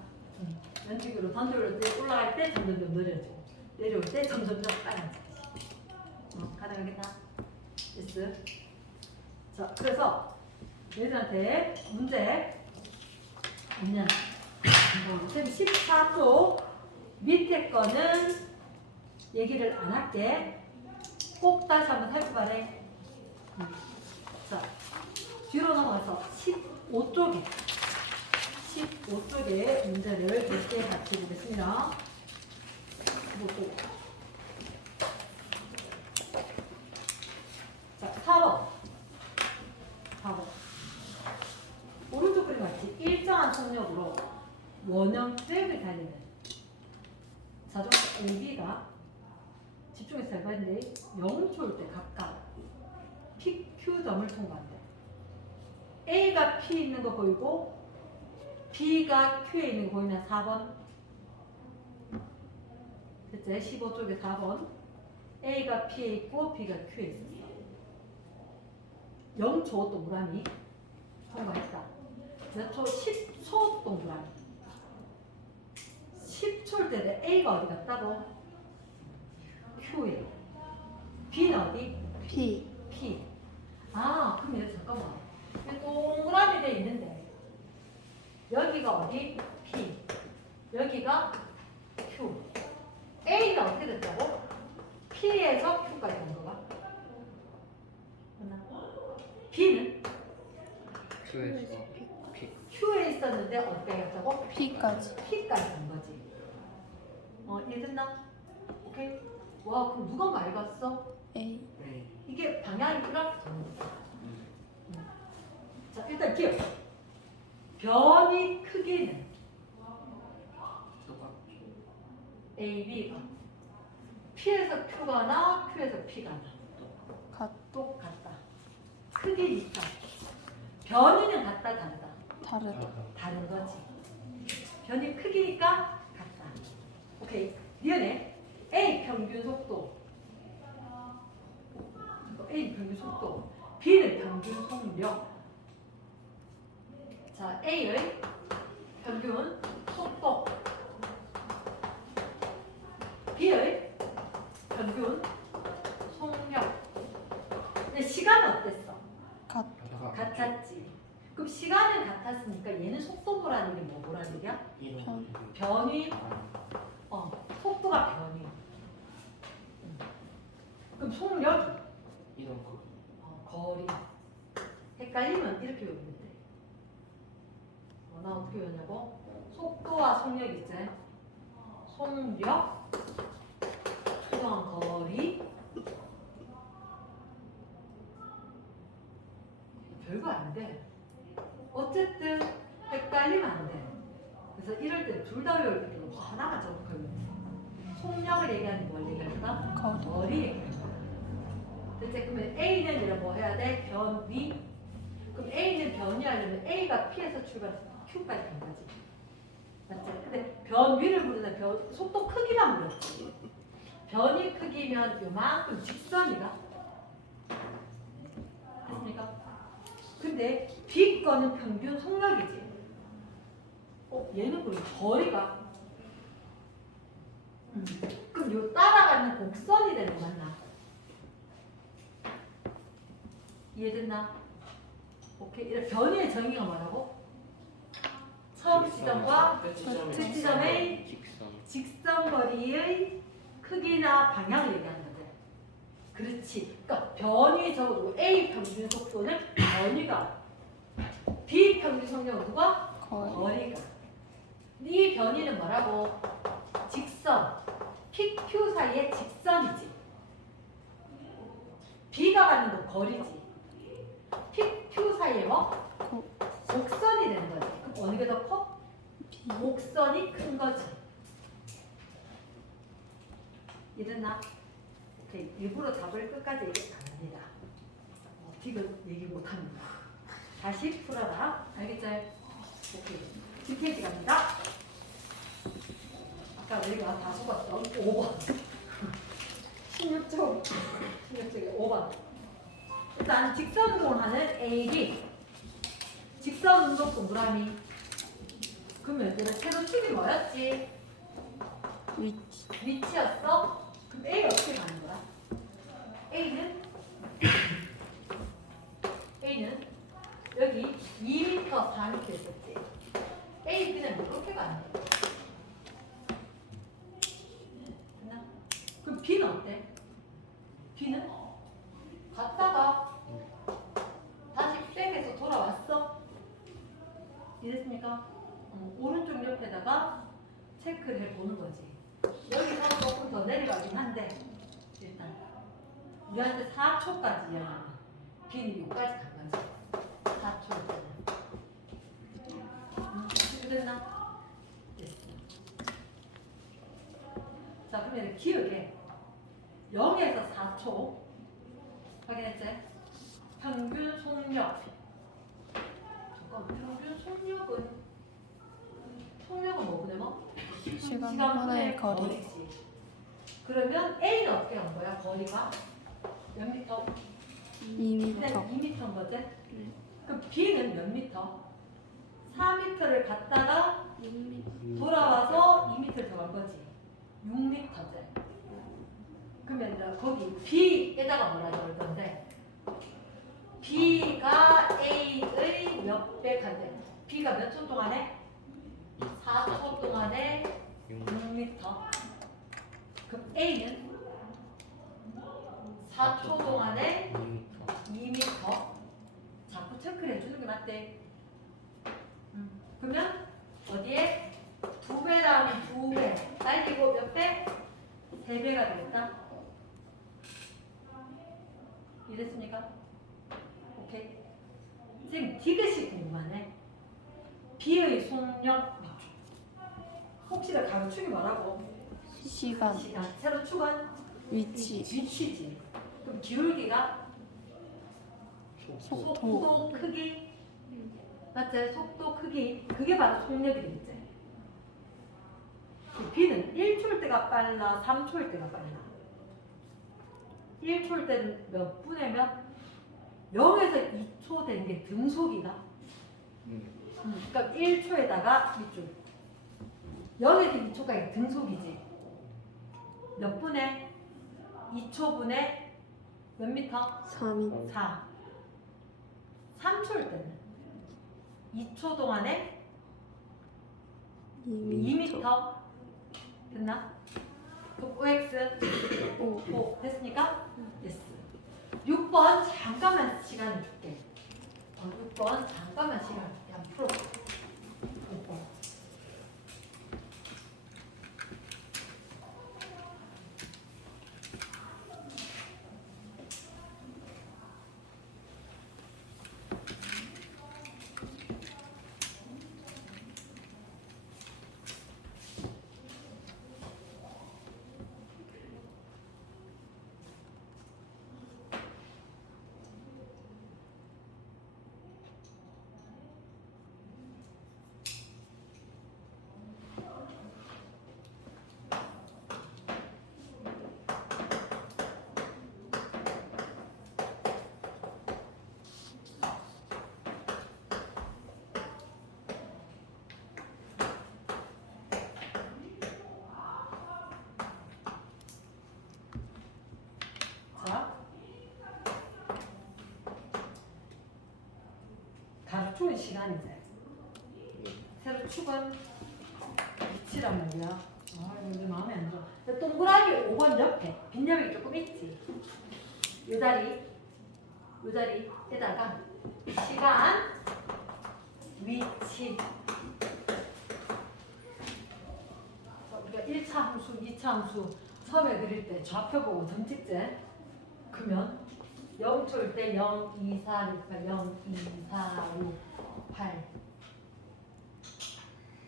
연직으로 던져올 때 올라갈 때 점점 느려지고 내려올 때 점점 빨라지지. 가능하겠다? 됐어? 자, 그래서 얘들한테 문제 뭐냐? 14쪽 밑에 거는 얘기를 안 할게. 꼭 다시 한번 살펴봐래. 자, 뒤로 넘어가서 15쪽에 문제를 몇 개 같이 보겠습니다. 15쪽. 자, 4번. 오른쪽 그림 같이 일정한 속력으로 원형 트랙을 달리는 자동차 AB가 집중해서 잘 봤는데 0초일 때 각각 PQ점을 통과한대. A가 P 있는 거 보이고 B가 Q에 있는 거 보이면 4번. 됐지? 15쪽에 4번. A가 P에 있고 B가 Q에 있었어. 0초 동그라미 통과했다. 몇 초? 10초 동그라미. 10초일 때 A가 어디 갔다고? Q에. B는 어디? P. 그럼 얘 잠깐만. 동그라미 돼 있는데 여기가 어디? P. 여기가 Q. A는 어떻게 됐다고? P에서 Q까지 간 거가? B는? Q에 있었는데 어떻게 갔다고? P까지. P까지 간 거지. 이해됐나? 오케이? 와, 그럼 누가 맑았어? A. 이게 방향이 이렇게 되는 거야. 자, 일단 기억. 변이 크기는 똑같. A, B가 P에서 Q가 나, Q에서 P가 나. 똑같다. 크기니까. 변이는 같다, 다르다. 다르다. 다른 거지. 변이 크기니까 같다. 오케이. 니은에 A 평균 속도. A 평균 속도. B는 평균 속력. 자, A의 평균 속도. B의 평균 속력. 근데 시간은 어땠어? 같았지. 그럼 시간은 같았으니까 얘는 속도보라는 게 뭐라는 얘기야? 변이. 속도가 변이. 그럼 속력이 이동 거리. 헷갈리면 이렇게 외우면 돼. 나 어떻게 외우냐고? 속도와 속력 있지? 속력 수동 거리. 별거 안 돼. 어쨌든 헷갈리면 안 돼. 그래서 이럴 때 둘 다 외울 필요 없어. 하나만 적극하면 돼. 속력을 얘기하는 뭘 얘기할까? 거리 얘기할까? 대체 그러면 A는 이런 뭐 해야 돼? 변위. 그럼 A는 변위하려면 A가 P에서 출발해서 Q까지 간 거지. 맞지? 근데 변위를 부르는 속도 크기만 물었지. 변위 크기면 요만큼 직선이가 됐습니까? 근데 B 거는 평균 속력이지. 얘는 그럼 거리가. 그럼 요 따라가는 곡선이 되는 거 맞나? 이해됐나? 오케이. 이런 변위의 정의가 뭐라고? 처음 지점과 끝 지점의 직선 거리의 크기나 방향을 얘기하는 거지. 그렇지. 그러니까 변위 적어도 A 평균 속도는 변위가, B 평균 속력은 누가? 거리가. 이 변위는 뭐라고? 직선. PQ 사이의 직선이지. B가 가는 건 거리지. PQ 사이에 뭐? 곡선이 되는 거지. 그럼 어느 게 더 커? 곡선이 큰 거지. 이랬나? 오케이. 일부러 답을 끝까지 얘기 안 합니다. 팁은 얘기 못 합니다. 다시 풀어라. 알겠죠? 오케이. 뒷페이지 갑니다. 아까 우리가 다 속았던 5번. 16쪽. 16쪽에 5번. 일단 직선 운동을 하는 A, 직선 운동 동그라미. 그럼 얘들은 세로축이 뭐였지? 위치였어? 그럼 A가 어떻게 가는 거야? A는 여기 2m, 4m 있었지? A, B는 이렇게 가는 거야. 됐나? 그럼 B는 어때? B는 갔다가 다시 백에서 돌아왔어? 이랬습니까? 오른쪽 옆에다가 체크를 해보는 거지. 여기서 조금 더 내려가긴 한데 일단 우리한테 4초까지 이야기하면 B는 6까지 간 거지. 4초. 됐나? 됐어. 자, 그러면 기억에 0에서 4초 확인했지? 평균 속력. 잠깐, 평균 속력은 뭐구나 뭐? 시간분의 거리. 거리지. 그러면 A는 어떻게 한 거야? 거리가 몇 미터? 2m. 2m인 거지? 그럼 B는 몇 미터? 4m를 갔다가 6m. 돌아와서 2m를 더 간 거지. 6m지. 그러면 이제 거기 B에다가 뭐라 그럴 건데 B가 A의 몇 배 간대. B가 몇 초 동안에? 4초 동안에 6m. 그럼 A는 4초 동안에 2m. 자꾸 체크를 해주는 게 맞대. 그러면 어디에? 2배랑 2배 딸리고 몇 배? 3배가 되겠다. 이랬습니까? 오케이. 지금 디귿이 궁금하네. B의 속력 맞춰. 혹시나 가로축이 뭐라고? 시간, 시간. 세로축은 위치, 위치지. 그럼 기울기가 속도, 속도 크기. 맞지? 속도 크기. 그게 바로 속력이 되겠지. B는 1초일 때가 빨라, 3초일 때가 빨라. 1초일 때는 몇 분에 몇? 0에서 2초 되는 게 등속이다. 그러니까 1초에다가 이쪽 0에서 2초까지 등속이지. 몇 분에? 2초분에 몇 미터? 3인, 4. 3초일 때는 2초 동안에 2m, 2미터. 됐나? 그럼 OX 5 됐습니까? 예스. 6번 잠깐만 시간을 줄게. 6번 잠깐만 시간을 줄게. 한번 풀어봐. 6번. 자, 가로축은 시간이지. 세로축은 위치란 말이야. 아, 이거 마음에 안 들어. 근데 동그라미 5번 옆에 빈혈이 조금 있지. 이 자리에다가 시간, 위치. 우리가 1차 함수, 2차 함수 처음에 그릴 때 좌표 보고 점 찍지. 그러면 0초일 때 0, 2, 4, 6, 8, 0, 2, 4, 6, 8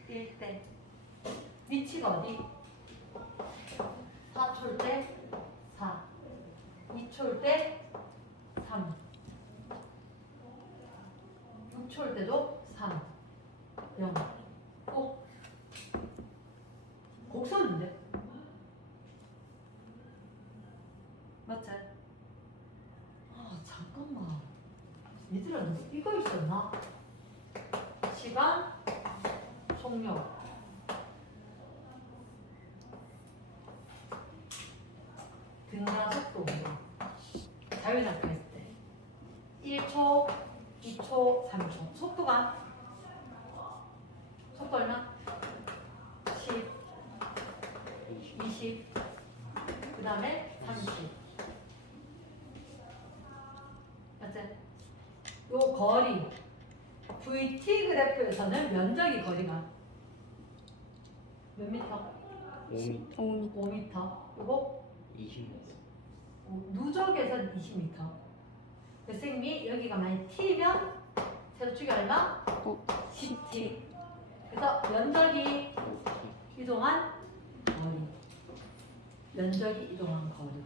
1 때 위치가 어디? 4초일 때 4, 2초일 때 3, 6초일 때도 3, 0 곡선인데? 맞지? 아 잠깐만 얘들아 너 이거 있었나? 시간, 속력 등가속도 자유낙하했을 때 1초, 2초, 3초 속도 얼마? 10, 20, 그 다음에 30 맞지? 요 거리 VT 그래프에서는 면적이 거리가 몇 미터? 5m, 5미터. 요거 20m. 누적에서는 20미터. 선생님이 여기가 만약 T면 세로축이 얼마? 10T. 그래서 면적이 이동한 거리. 면적이 이동한 거리.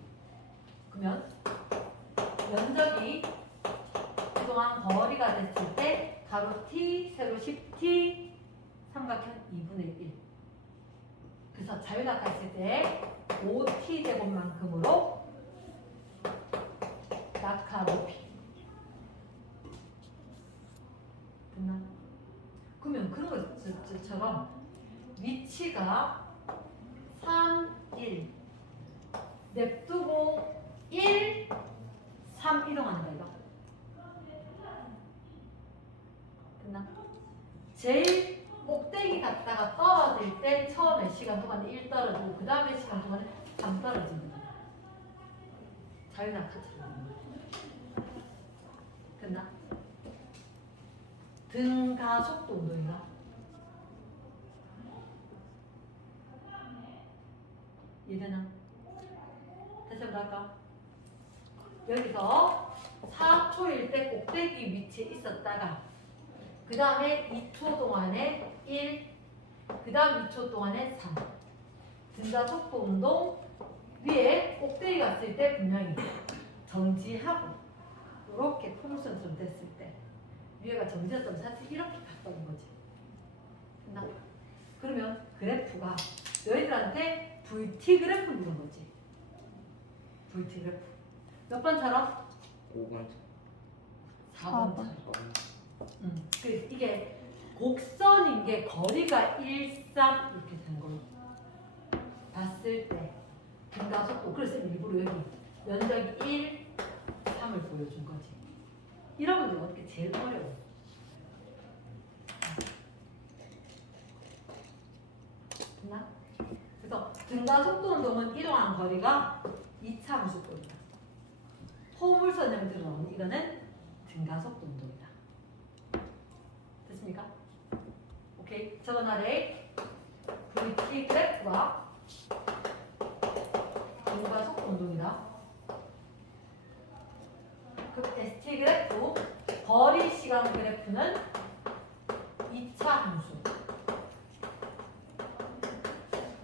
그러면 면적이 이동한 거리가 됐을 때 가로 T, 세로 10T, 삼각형 2분의 1. 그래서 자유낙하했을 때 5T 제곱만큼으로 낙하 높이. 됐나? 그러면 그런 것처럼 위치가 3, 1 냅두고 1, 3 이동한다 이거. 됐나? 제일 꼭대기 갔다가 떨어질 때 처음에 시간 동안에 1 떨어지고 그 다음에 시간 동안에 3 떨어집니다. 자유낙하처럼. 됐나? 등가속도 운동인가? 이해되나? 다시 한번 할까? 여기서 4초일 때 꼭대기 위치에 있었다가 그 다음에 2초 동안에 1, 그 다음 2초 동안에 3. 등가속도 운동 위에 꼭대기 갔을 때 분명히 정지하고 이렇게 포물선처럼 됐을 때 위에가 정지였다면 사실 이렇게 갔다는 거지. 됐나? 그러면 그래프가 너희들한테 VT 그래프 묻는 거지. VT 그래프. 몇 번처럼? 5번 4번처럼. 그래서 이게 곡선인 게 거리가 1, 3 이렇게 되는 걸로 봤을 때 등가속도. 그래서 일부러 여기 면적이 1, 3을 보여준 거지. 이런 문제 어떻게 제일 어려워? 됐나? 그래서 등가속도 운동은 이동한 거리가 2차 함수법이다. 포물선형 들어오는 이거는 등가속도 운동이다. 됐습니까? 오케이. 저건 아래 VT 그래프가 등가속도 운동이다. 그 ST 그래프 거리 시간 그래프는 2차 함수.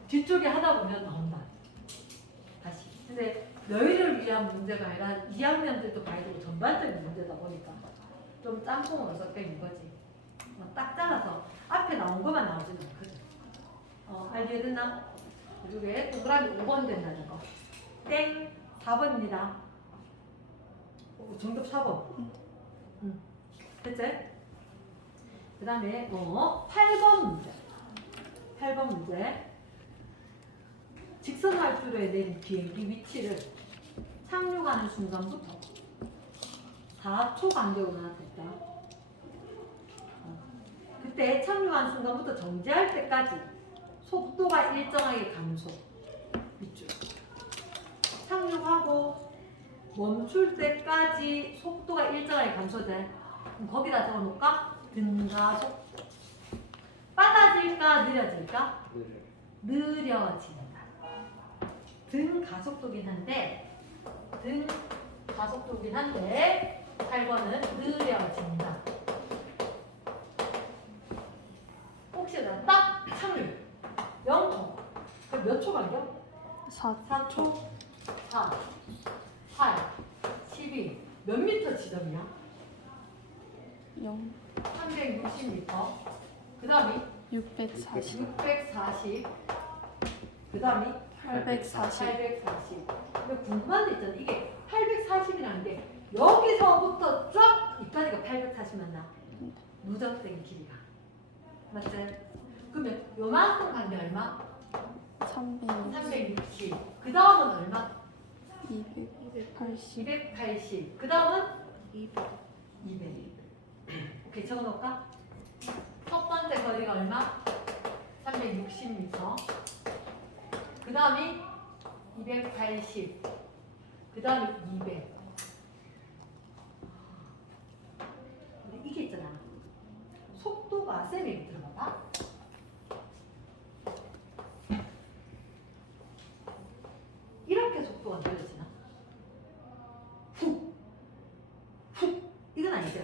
뒤쪽에 하다 보면 나온다. 다시. 근데 너희를 위한 문제가 아니라 2학년들도 봐야 되고 전반적인 문제다 보니까 좀 짬뽕으로 섞인 거지. 딱 잘라서 앞에 나온 것만 나오지는 않거든. 알겠나? 이쪽에 동그라미 5번 된다는 거. 땡 4번입니다. 정답 4번. 됐지? 그 다음에 8번 문제. 8번 문제. 직선 활주로에 내린 비행기 위치를 착륙하는 순간부터 4초 간격으로 나타냈다. 그때 착륙하는 순간부터 정지할 때까지 속도가 일정하게 감소. 밑줄. 착륙하고 멈출 때까지 속도가 일정하게 감소돼. 그럼 거기다 적어놓을까? 등가속도. 빨라질까? 느려질까? 느려진다. 등가속도긴 한데 8번은 느려진다. 혹시나 딱 착륙 0초. 그럼 몇 초 간격? 4초 4 8 12 몇 미터 지점이야? 0 360m. 그 다음이 640 640. 그 다음이 840 840. 근데 궁금한 데 있잖아. 이게 840이라는 게 여기서부터 쫙 이까지가 840 맞나? 누적된 길이가. 맞지? 그러면 요만큼 간 게 얼마? 360. 그 다음은 얼마? 280 280. 그 다음은 200. 오케이, 적어놓을까? 첫 번째 거리가 얼마? 360m. 그 다음이 280. 그 다음에 200. 근데 이게 있잖아. 속도가 쌤 얘기 들어봐봐. 이렇게 속도가 느려지나? 훅! 이건 아니죠?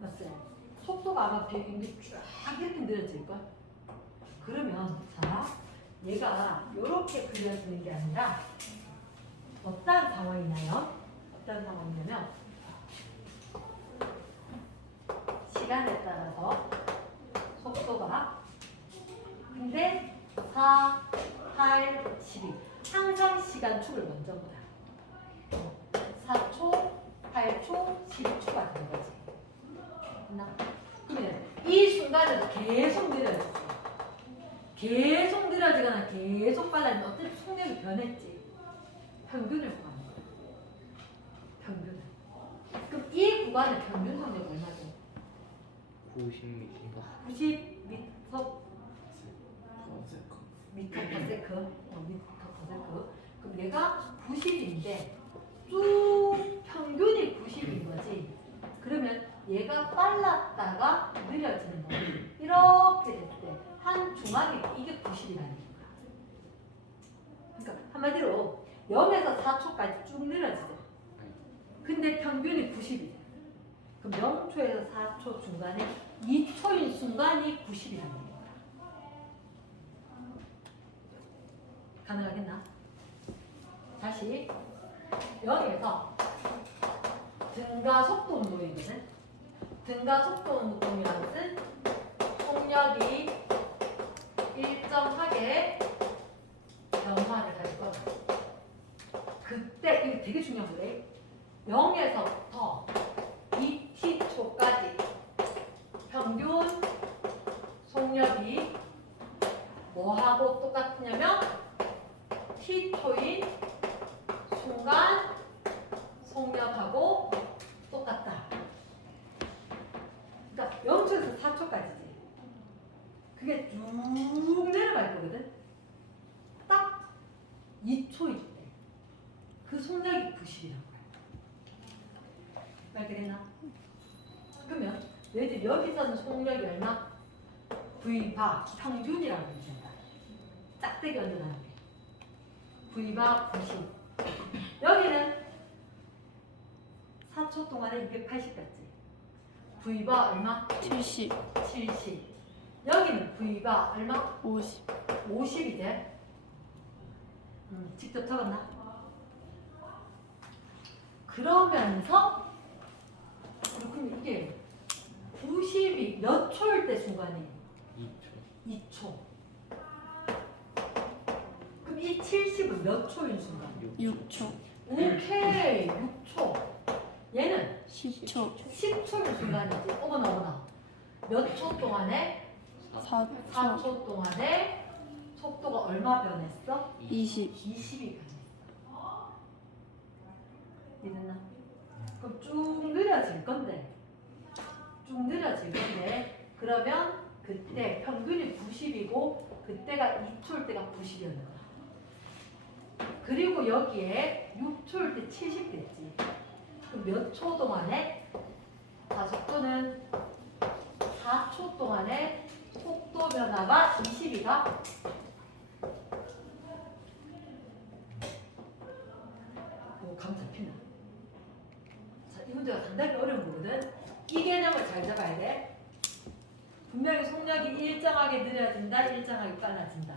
맞지? 속도가 아마 비행기 쫙 이렇게 느려질걸? 그러면 자, 얘가 이렇게 그려지는 게 아니라 어떤 상황이냐면 시간에 따라서 속도가 근데 4, 8, 12 항상 시간축을 먼저 보자. 4초, 8초, 12초가 되는 거지. 그러면 이 순간에도 계속 느려졌어. 계속 느려지거나 계속 빨라지면 어차피 속력이 변했지. 평균을 구하는 거야. 평균을. 그럼 이 구간의 평균 속력이 얼마죠? 90m 90m per second. 그럼 얘가 90인데 쭉 평균이 90인 거지. 그러면 얘가 빨랐다가 느려지는 거야. 이렇게 될 때 한 중앙이 이게 90이라는 거야. 그러니까 한마디로 0에서 4초까지 쭉 느려지죠. 근데 평균이 90이죠. 그럼 0초에서 4초 중간에 2초인 순간이 90이라는 거야. 가능하겠나? 다시 여기에서 등가 속도 운동이거든. 등가 속도 운동이라는 것은 속력이 일정하게 변화를 할 거다. 그때 이거 되게 중요한 거래. 0에서부터 2t초까지 평균 속력이 뭐하고 똑같냐면 t초인 순간 속력하고 똑같다. 그러니까 0초에서 4초까지지. 그게 쭉 내려갈 거거든. 딱 2초일 때 그 속력이 90이란 거야. 말 되겠나? 그러면 얘들 여기서는 속력이 얼마? V바 평균이라고 얘기한다. 짝대기 얹어놨는 게 V바 90. 여기는 4초 동안에 280까지. V바 얼마? 70, 70. 여기는 V바 얼마? 50, 50이지. 직접 적었나? 그러면서 그럼 이게 90이 몇 초일 때 순간이에요? 2초. 2초. 그럼 이 70은 몇 초인 순간? 6초, 오케이, 6초. 얘는 10초, 10초인 순간이지. 어머나. 몇 초 동안에? 4초, 4초 동안에 속도가 얼마 변했어? 20, 20이 변했어. 이랬나? 그럼 쭉 느려질 건데. 그러면 그때 평균이 90이고 그때가 2초일 때가 90이었는 거야. 그리고 여기에 6초일 때 70 됐지. 그럼 몇 초 동안에? 속도는 4초 동안에 속도 변화가 20이가 감 잡히나? 자, 이 문제가 상당히 어려운 거거든. 이 개념을 잘 잡아야 돼. 분명히 속력이 일정하게 느려진다, 일정하게 빨라진다.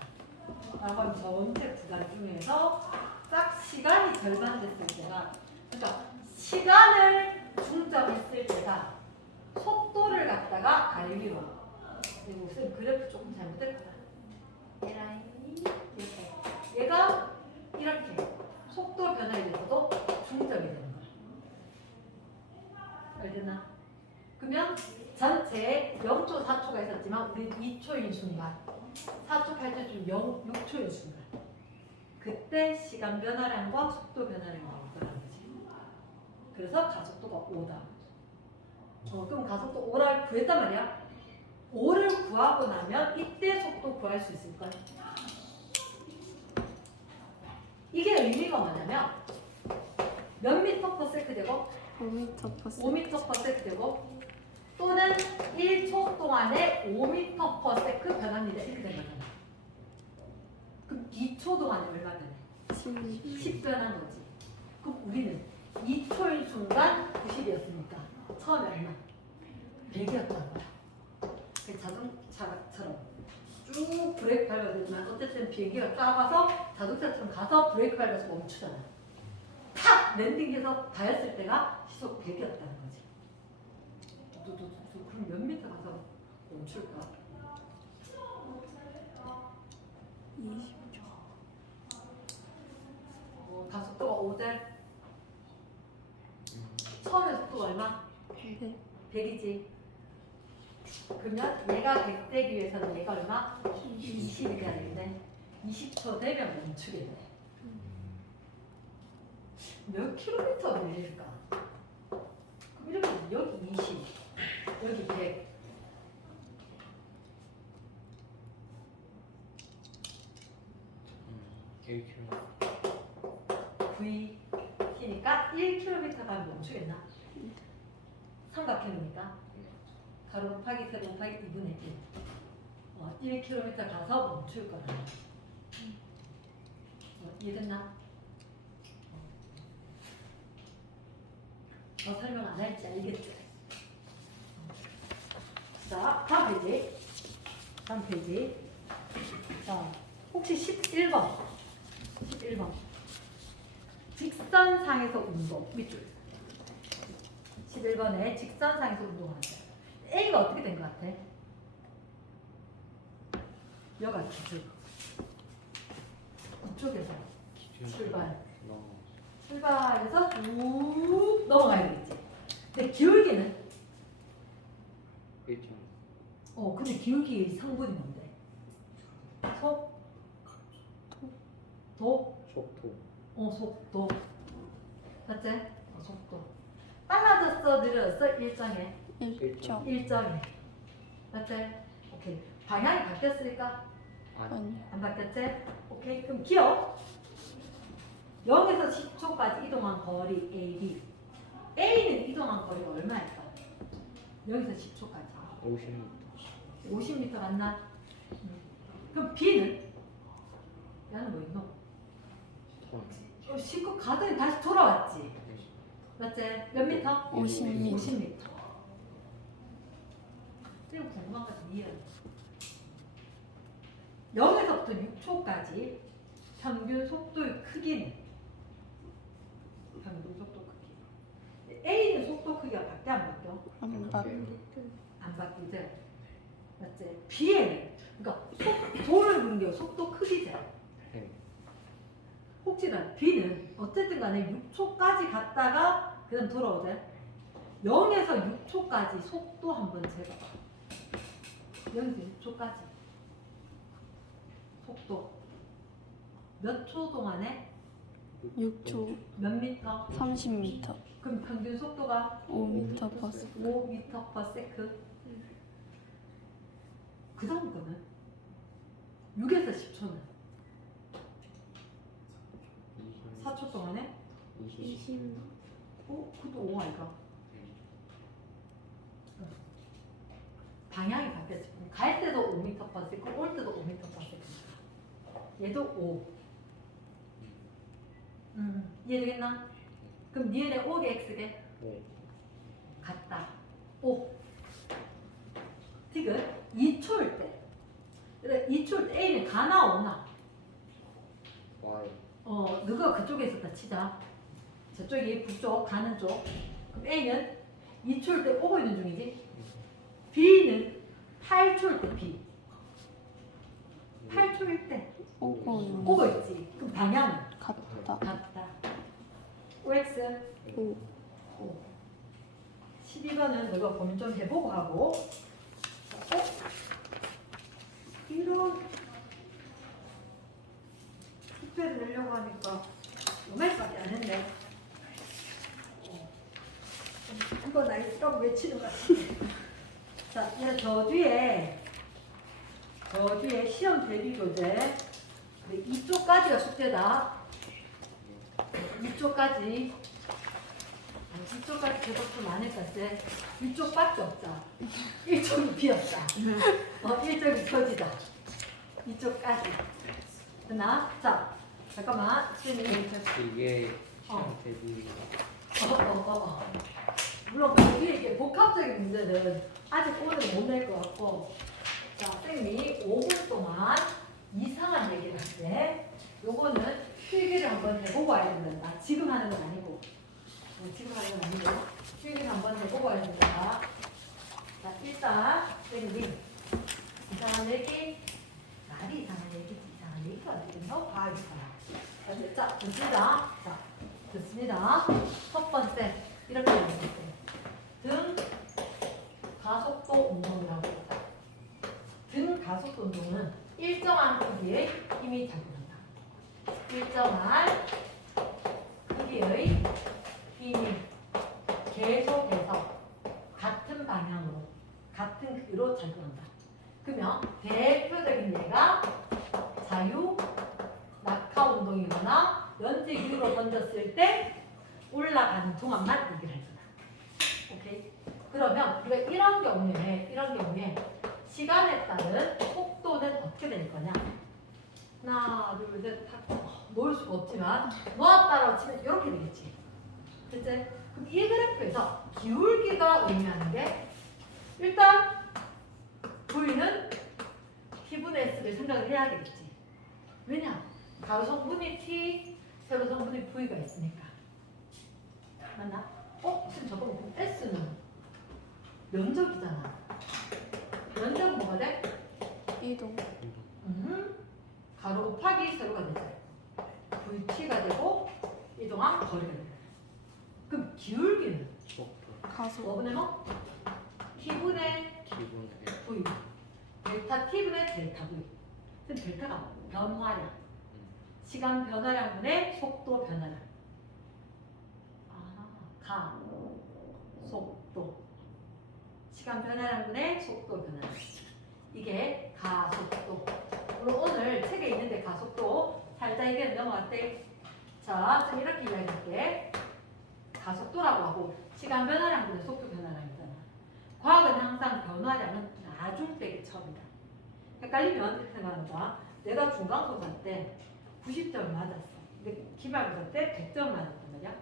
라고 하면 전체 구간 중에서 딱 시간이 절반 됐을 때가, 그러니까 시간을 중점했을 때가 속도를 갖다가 알기로. 그리고 무슨 그래프 조금 잘못됐구나. 얘랑 이렇게. 얘가 이렇게 속도 변화에 대해서도 중점이 되는 거야. 알겠나? 그러면 전체에 0초, 4초가 있었지만 우리 2초인 순간, 4초, 8초쯤 6초인 순간, 그때 시간 변화량과 속도 변화량이 나올 거라는 거지. 그래서 가속도가 5다. 그럼 가속도 5를 구했단 말이야. 5를 구하고 나면 이때 속도 구할 수 있을까? 이게 의미가 뭐냐면 몇 미터 퍼 세컨드 되고 5m 퍼 5m 퍼 세컨드 되고 또는 1초 동안에 5m 퍼 세컨드 변합니다. 이렇게 된 거잖아. 그럼 2초 동안에 얼마 변해? 10 변한 거지. 그럼 우리는 2초인 순간 90이었으니까 처음에 얼마? 100이었던 거야. 자동차처럼 쭉 브레이크 밟아야 되지만 어쨌든 비행기가 작아서 자동차처럼 가서 브레이크 밟아서 멈추잖아. 탁! 랜딩해서 닿았을 때가 시속 100이었다는 거지. 그럼 몇 미터 가서 멈출까? 20초, 가속도가 5대 처음에 속도가 얼마? 100, 100이지. 그러면 얘가 100 되기 위해서는 얘가 얼마? 20이 돼야 되겠네. 20초 되면 멈추겠네. 몇 킬로미터 내릴까? 그럼 이러면 여기 20, 여기 100. 음, 1km. V T니까 1km 가면 멈추겠나? 삼각형이니까 가로 곱하기 세로 곱하기 2분의 1. 1km 가서 멈출 거다. 이해됐나? 더 설명 안 할지 알겠지? 자, 다음 페이지. 다음 페이지. 자, 혹시 11번. 11번. 직선상에서 운동. 밑줄. 11번에 직선상에서 운동하자. A가 어떻게 된 것 같아? 여가 기준. 이쪽에서 출발. 출발해서 쭉 넘어가야 되겠지. 근데 기울기는? 일정. 근데 기울기의 성분이 뭔데? 속? 도? 속도. 속도. 맞지? 속도. 빨라졌어, 느려졌어? 일정해. 1점. 일정해. 맞지? 오케이. 방향이 바뀌었으니까? 아니요. 안 바뀌었지? 오케이. 그럼 기억. 0에서 10초까지 이동한 거리 AB. A는 이동한 거리가 얼마일까? 0에서 10초까지. 50m. 50m 맞나? 그럼 B는? 얘는 뭐 있노? 10초 가더니 다시 돌아왔지. 맞지? 몇 미터? 50m. 50m. 이거 궁금한 거 같은 이해해. 0에서부터 6초까지 평균 속도의 크기는? 평균 속도 크기. A는 속도 크기가 바뀌어 안 바뀌어? 안 바뀌어. 안 바뀌지? 맞지? B에는 그러니까 도를 부는 게 속도 크기지. 네. 혹시나 B는 어쨌든 간에 6초까지 갔다가 그 다음 돌아오자. 0에서 6초까지 속도 한번 재봐봐. 0에서 6초까지 속도 몇 초 동안에 6초. 몇 미터? 30m. 그럼 평균 속도가 5m/s. 5m/s. 그 다음 거는 6에서 10초는 4초 동안에 20. 그것도 5 아이가? 방향이 바뀌었지. 갈 때도 5m/s, 올 때도 5m/s. 얘도 5. 이해되겠나? 그럼 니네 5개 x게 네. 같다. 5. 지금 2초일 때. 그래 2초일 때 A는 가나 오나? Y. 너가 그쪽에 있었다 치자. 저쪽이 북쪽 가는 쪽. 그럼 A는 2초일 때 오고 있는 중이지. B는 8초일 때 B. 8초일 때 오고 있는. 오고 있지. 그럼 방향은 같다. 같다. OX 5. 5. 12번은 너가 고민 좀 해보고 하고. 이런 숙제를 내려고 하니까 요말밖에 안 했네. 이거 나이스라고 외치는 것 같은데. 자, 이제 저 뒤에 시험 대비 교재 2쪽까지가 숙제다. 2쪽까지 제법 좀 많을 것 같아. 2쪽밖에 없다. 1쪽이 비었다. 1쪽이 터지다. 2쪽까지. 됐나? 자, 잠깐만. 선생님. 이게 어. 대비. 물론 그 뒤에 이렇게 복합적인 문제는 아직 오늘 못 낼 것 같고. 자, 선생님이 5분 동안 이상한 얘기를 할 때, 요거는 필기를 한번 해보고 와야 된다. 지금 하는 건 아니고. 지금 하는 건 아니고. 필기를 한번 해보고 와야 된다. 자, 일단, 선생님이 이상한 얘기, 말이 이상한 얘기지. 이상한 얘기가 어떻게 너 과학이잖아. 자, 좋습니다. 자, 좋습니다. 첫 번째, 이렇게 얘기했어요. 등 가속도 운동이라고 합니다. 등 가속도 운동은 일정한 크기의 힘이 작용한다. 일정한 크기의 힘이 계속해서 같은 방향으로, 같은 크기로 작용한다. 그러면 대표적인 예가 자유 낙하 운동이거나 연지 위로 던졌을 때 올라가는 동안만 얘기를 할 거다. 오케이? 그러면 우리가 이런 경우에 시간에 따른 속도는 어떻게 될 거냐? 하나, 둘, 셋, 놓을 수가 없지만 놓았다라고 치면 이렇게 되겠지. 그치? 그럼 이 그래프에서 기울기가 의미하는 게 일단 이제 생각을 해야 되겠지. 왜냐? 가로 성분이 T, 세로 성분이 V가 있으니까. 맞나? 지금 저거 보면 S는 면적이잖아. 면적은 뭐가 돼? 이동. 가로 곱하기 세로가 되죠. VT가 되고 이동한 거리가 돼요. 그럼 기울기는 가속. 뭐분의 뭐? T분의 기분에 V. 델타 T분의 델타 V. 그럼 델타가 변화량. 시간 변화량분의 속도 변화량. 가속도. 시간 변화량분의 속도 변화량. 이게 가속도. 물론 오늘 책에 있는데 가속도 살짝 얘기는 넘어갔대. 자, 좀 이렇게 이야기할게. 가속도라고 하고 시간 변화량분의 속도 변화량이잖아. 과학은 항상 변화량은 나중 빼기 처음이다. 헷갈리면 이렇게 생각하는 거야. 내가 중간고사 때 90점 맞았어. 근데 기말고사 때 100점 맞았단 말이야.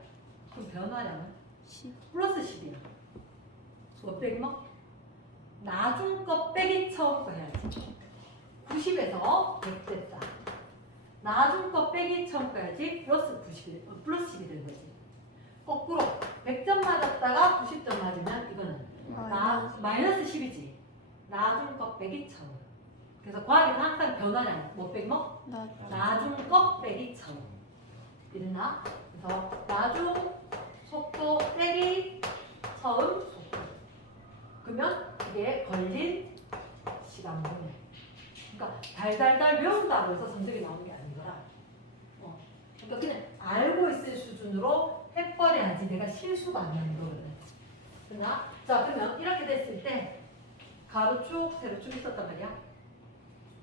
그럼 변화량은 10. 플러스 10이야. 뭐 빼기 뭐? 나중 거 빼기 처음 거 해야지. 90에서 100 됐다. 나중 거 빼기 처음 거 해야지. 플러스 10이 되는 거지. 거꾸로 100점 맞았다가 90점 맞으면 이거는 마이너스 10이지. 나중 거 빼기 처음. 그래서 과학에는 항상 변화량 뭐 빼기 뭐? 나중 거 빼기 처음. 이랬나? 그래서 나중 속도 빼기 처음 속도. 그러면 이게 걸린 시간 분해. 그러니까 달달달 외운다고 해서 성적이 나오는 게 아니더라. 그러니까 그냥 알고 있을 수준으로 해버려야지 내가 실수가 안 나는 거거든. 그러나? 자, 그러면 이렇게 됐을 때 가로 쭉 세로 쭉 있었단 말이야.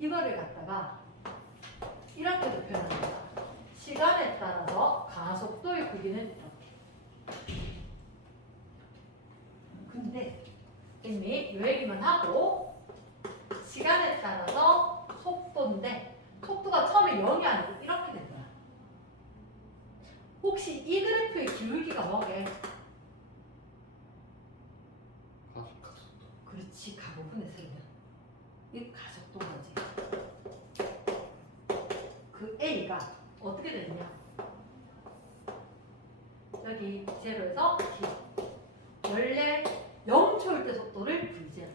이거를 갖다가 이렇게도 표현합니다. 시간에 따라서 가속도의 크기는 이렇게. 근데 이미 요 얘기만 하고 시간에 따라서 속도인데 속도가 처음에 0이 아니고 이렇게 된 거야. 혹시 이 그래프의 기울기가 뭐게? 가속도. 그렇지, 가로분의 세로면 이 가속도인 거지. 그 A가 어떻게 되느냐? 여기 제로에서 T. 원래 0초일 때 속도를 V제로.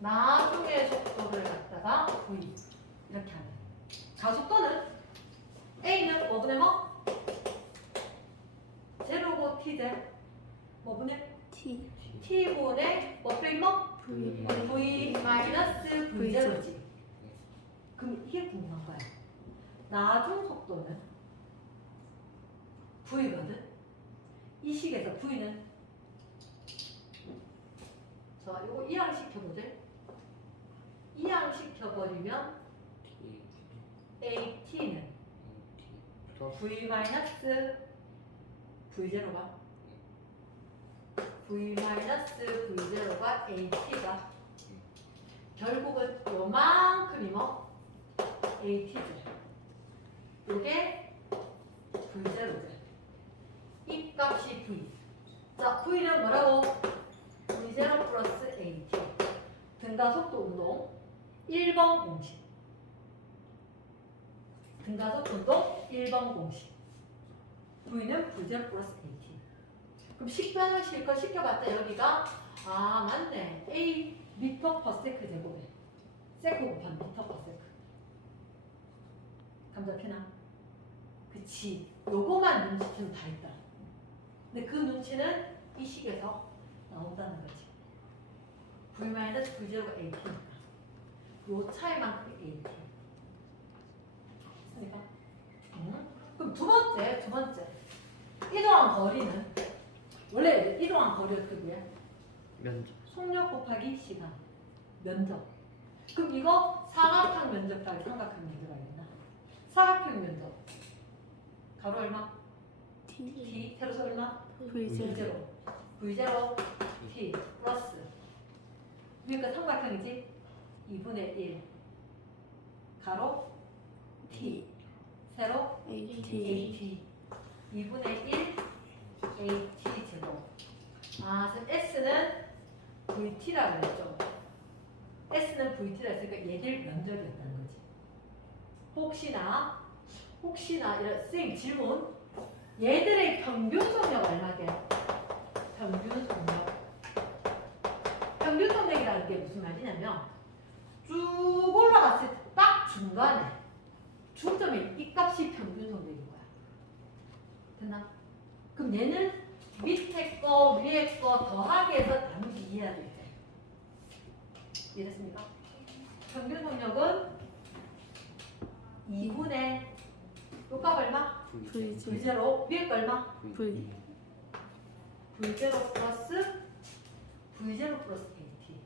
나중에 속도를 갖다가 V. 이렇게 하면. 가속도는 A는 뭐분의 뭐? 제로고 T제로. 뭐분의? T. T분의 뭐 빼기 뭐? V. V 마이너스 V제로지. 그럼 이게 궁금한 거야. 나중 속도는 V거든. 이 식에서 V는 자, 이거 이항시켜보자. 이항시켜버리면 AT는 V 마이너스 V0가 V 마이너스 V0가 AT가 결국은 요만큼이 뭐? AT죠. 요게 V0죠. 이 값이 V. 자, V는 뭐라고? V0 플러스 AT. 등가속도 운동 1번 공식. 등가속도 운동 1번 공식. V는 V0 플러스 AT. 그럼 식변을 실컷 시켜봤자 여기가 맞네. A 미터 퍼 세크 제곱에 세크 곱한 미터 퍼 세크. 감 잡히나? 그치. 요거만 눈치는 다 있다. 근데 그 눈치는 이 식에서 나온다는 거지. V-V0가 AT니까. 요 차이만큼 AT. 됐습니까? 그럼 두 번째. 이동한 거리는 원래 이동한 거리 어떻게 돼? 면적. 속력 곱하기 시간. 면적. 그럼 이거 사각형 면적 따위 삼각형 면적이 있나? 사각형 면적. 가로 얼마? T. 세로서 얼마? V0. V0 T 플러스 그러니까 삼각형이지 2분의 1 가로 T 세로 AT. AT 2분의 1 AT 제곱. 그래서 S는 VT라고 했죠. S는 VT라 했으니까 얘들 면적이었다는 거지. 혹시나 이런 쌤 질문 얘들의 평균 속력 얼마 돼? 평균 속력. 평균 속력이라는 게 무슨 말이냐면 쭉 올라갔을 때 딱 중간에 중점이 이 값이 평균 속력인 거야. 됐나? 그럼 얘는 밑에 거 위에 거 더하기 해서 나누기 이해해야 될 때. 이해됐습니까? 평균 속력은 2분의 요 값 얼마? VG. V0 위에 거 얼마? V. V0 플러스 V0 플러스 AT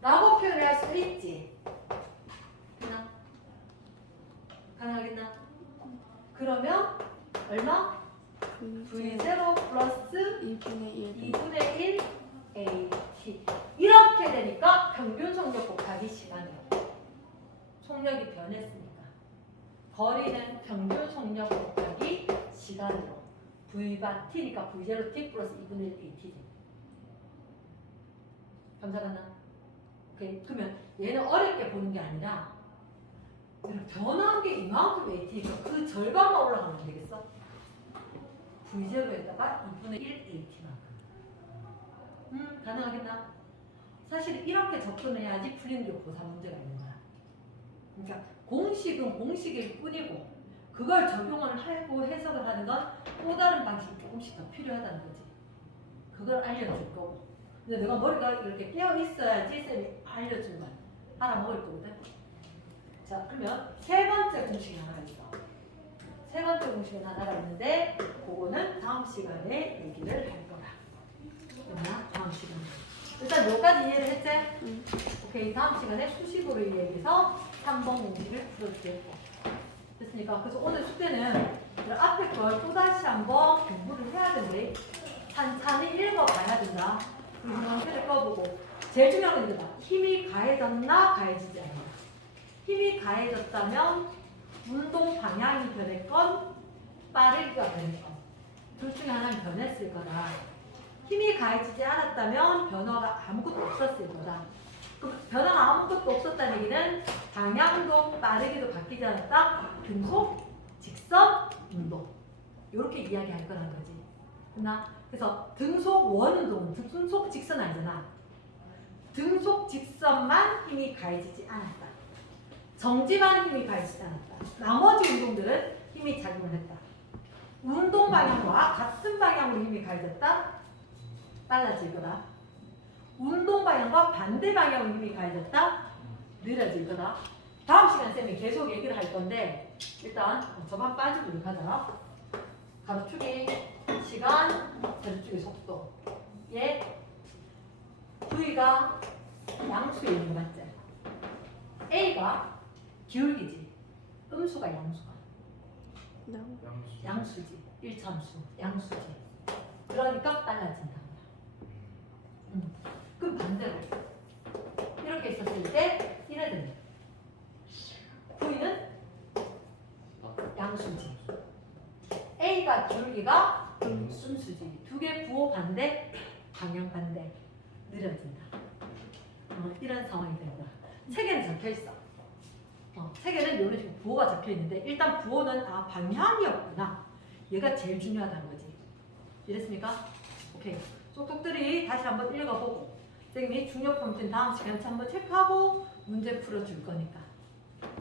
라고 표현할 수 있지. 됐나? 가능하겠나? 그러면 얼마? V0 플러스 2분의 1. 2분의 1 AT 이렇게 되니까 평균 속력 곱하기 시간이요. 속력이 변했으니까 거리는 평균 속력 곱하기 시간으로 V가 T니까 V0 T 플러스 2분의 1 AT. 감사하나? 오케이. 그러면 얘는 어렵게 보는 게 아니라 변한 게 이만큼 AT니까 그 절반만 올라가면 되겠어? V0에다가 2분의 1 AT만큼. 가능하겠나? 사실 이렇게 접근해야지 풀리는 게 고3 문제가 있는 거야. 그러니까 공식은 공식일 뿐이고 그걸 적용을 하고 해석을 하는 건 또 다른 방식이 조금씩 더 필요하다는 거지. 그걸 알려줄 거고. 근데 내가 머리가 이렇게 깨어 있어야지 쌤이 알려주는 거야. 알아먹을 거거든. 자, 그러면 세 번째 공식이 하나가 있어. 세 번째 공식은 하나가 있는데 그거는 다음 시간에 얘기를 할 거야. 됐나? 다음 시간에. 일단 여기까지 이해를 했지? 오케이. 다음 시간에 수식으로 얘기해서 3번 공식을 풀어줄게. 됐으니까. 그래서 오늘 숙제는 앞에 걸 또다시 한번 공부를 해야 된대. 찬찬히 읽어봐야 된다. 그리고 형태를 꺼보고. 제일 중요한 건 이거다. 힘이 가해졌나 가해지지 않나. 힘이 가해졌다면 운동 방향이 변했건 빠르기가 변했건 둘 중에 하나는 변했을 거다. 힘이 가해지지 않았다면 변화가 아무것도 없었을 거다. 그 변화가 아무것도 없었다는 얘기는 방향도 빠르기도 바뀌지 않았다. 등속, 직선, 운동 이렇게 이야기할 거라는 거지. 됐나? 그래서 등속 원운동은 등속 직선 아니잖아. 등속 직선만 힘이 가해지지 않았다. 정지만 힘이 가해지지 않았다. 나머지 운동들은 힘이 작용을 했다. 운동 방향과 같은 방향으로 힘이 가해졌다. 빨라질 거다. 운동 방향과 반대 방향으로 힘이 가해졌다. 느려질 거다. 다음 시간 쌤이 계속 얘기를 할 건데 일단 저만 빠지도록 하자. 가로축이 시간, 세로축이 속도. 얘 V가 양수에 있는 거 맞지? A가 기울기지. 음수가 양수가. 양수지. 1참수. 양수지. 그러니까 빨라진다. 그럼 반대로 이렇게 있었을 때 이래 됩니다. V는 양수지. A가 기울기가 음수지. 두 개 부호 반대, 방향 반대. 느려진다. 이런 상황이 되는 거야. 책에는 적혀 있어. 책에는 이런 식으로 부호가 적혀 있는데 일단 부호는 방향이었구나. 얘가 제일 중요하다는 거지. 이랬습니까? 오케이. 쏙쏙들이 다시 한번 읽어보고 선생님이 중요 포인트는 다음 시간에 한번 체크하고 문제 풀어줄 거니까.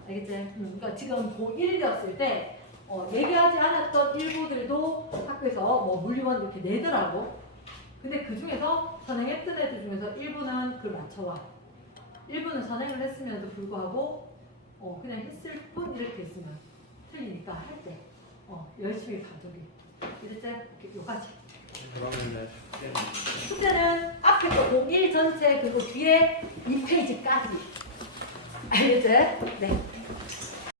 알겠지? 그러니까 지금 고1이었을 때 얘기하지 않았던 일부들도 학교에서 뭐 물리원 이렇게 내더라고. 근데 그 중에서 선행했던 애들 중에서 일부는 그걸 맞춰와. 일부는 선행을 했음에도 불구하고 그냥 했을 뿐 이렇게 했으면 틀리니까 할 때 열심히 가족이 이랬지? 요까지. 그러면 숙제는 앞에 거 01 전체 그리고 뒤에 2페이지까지 알겠지? 네.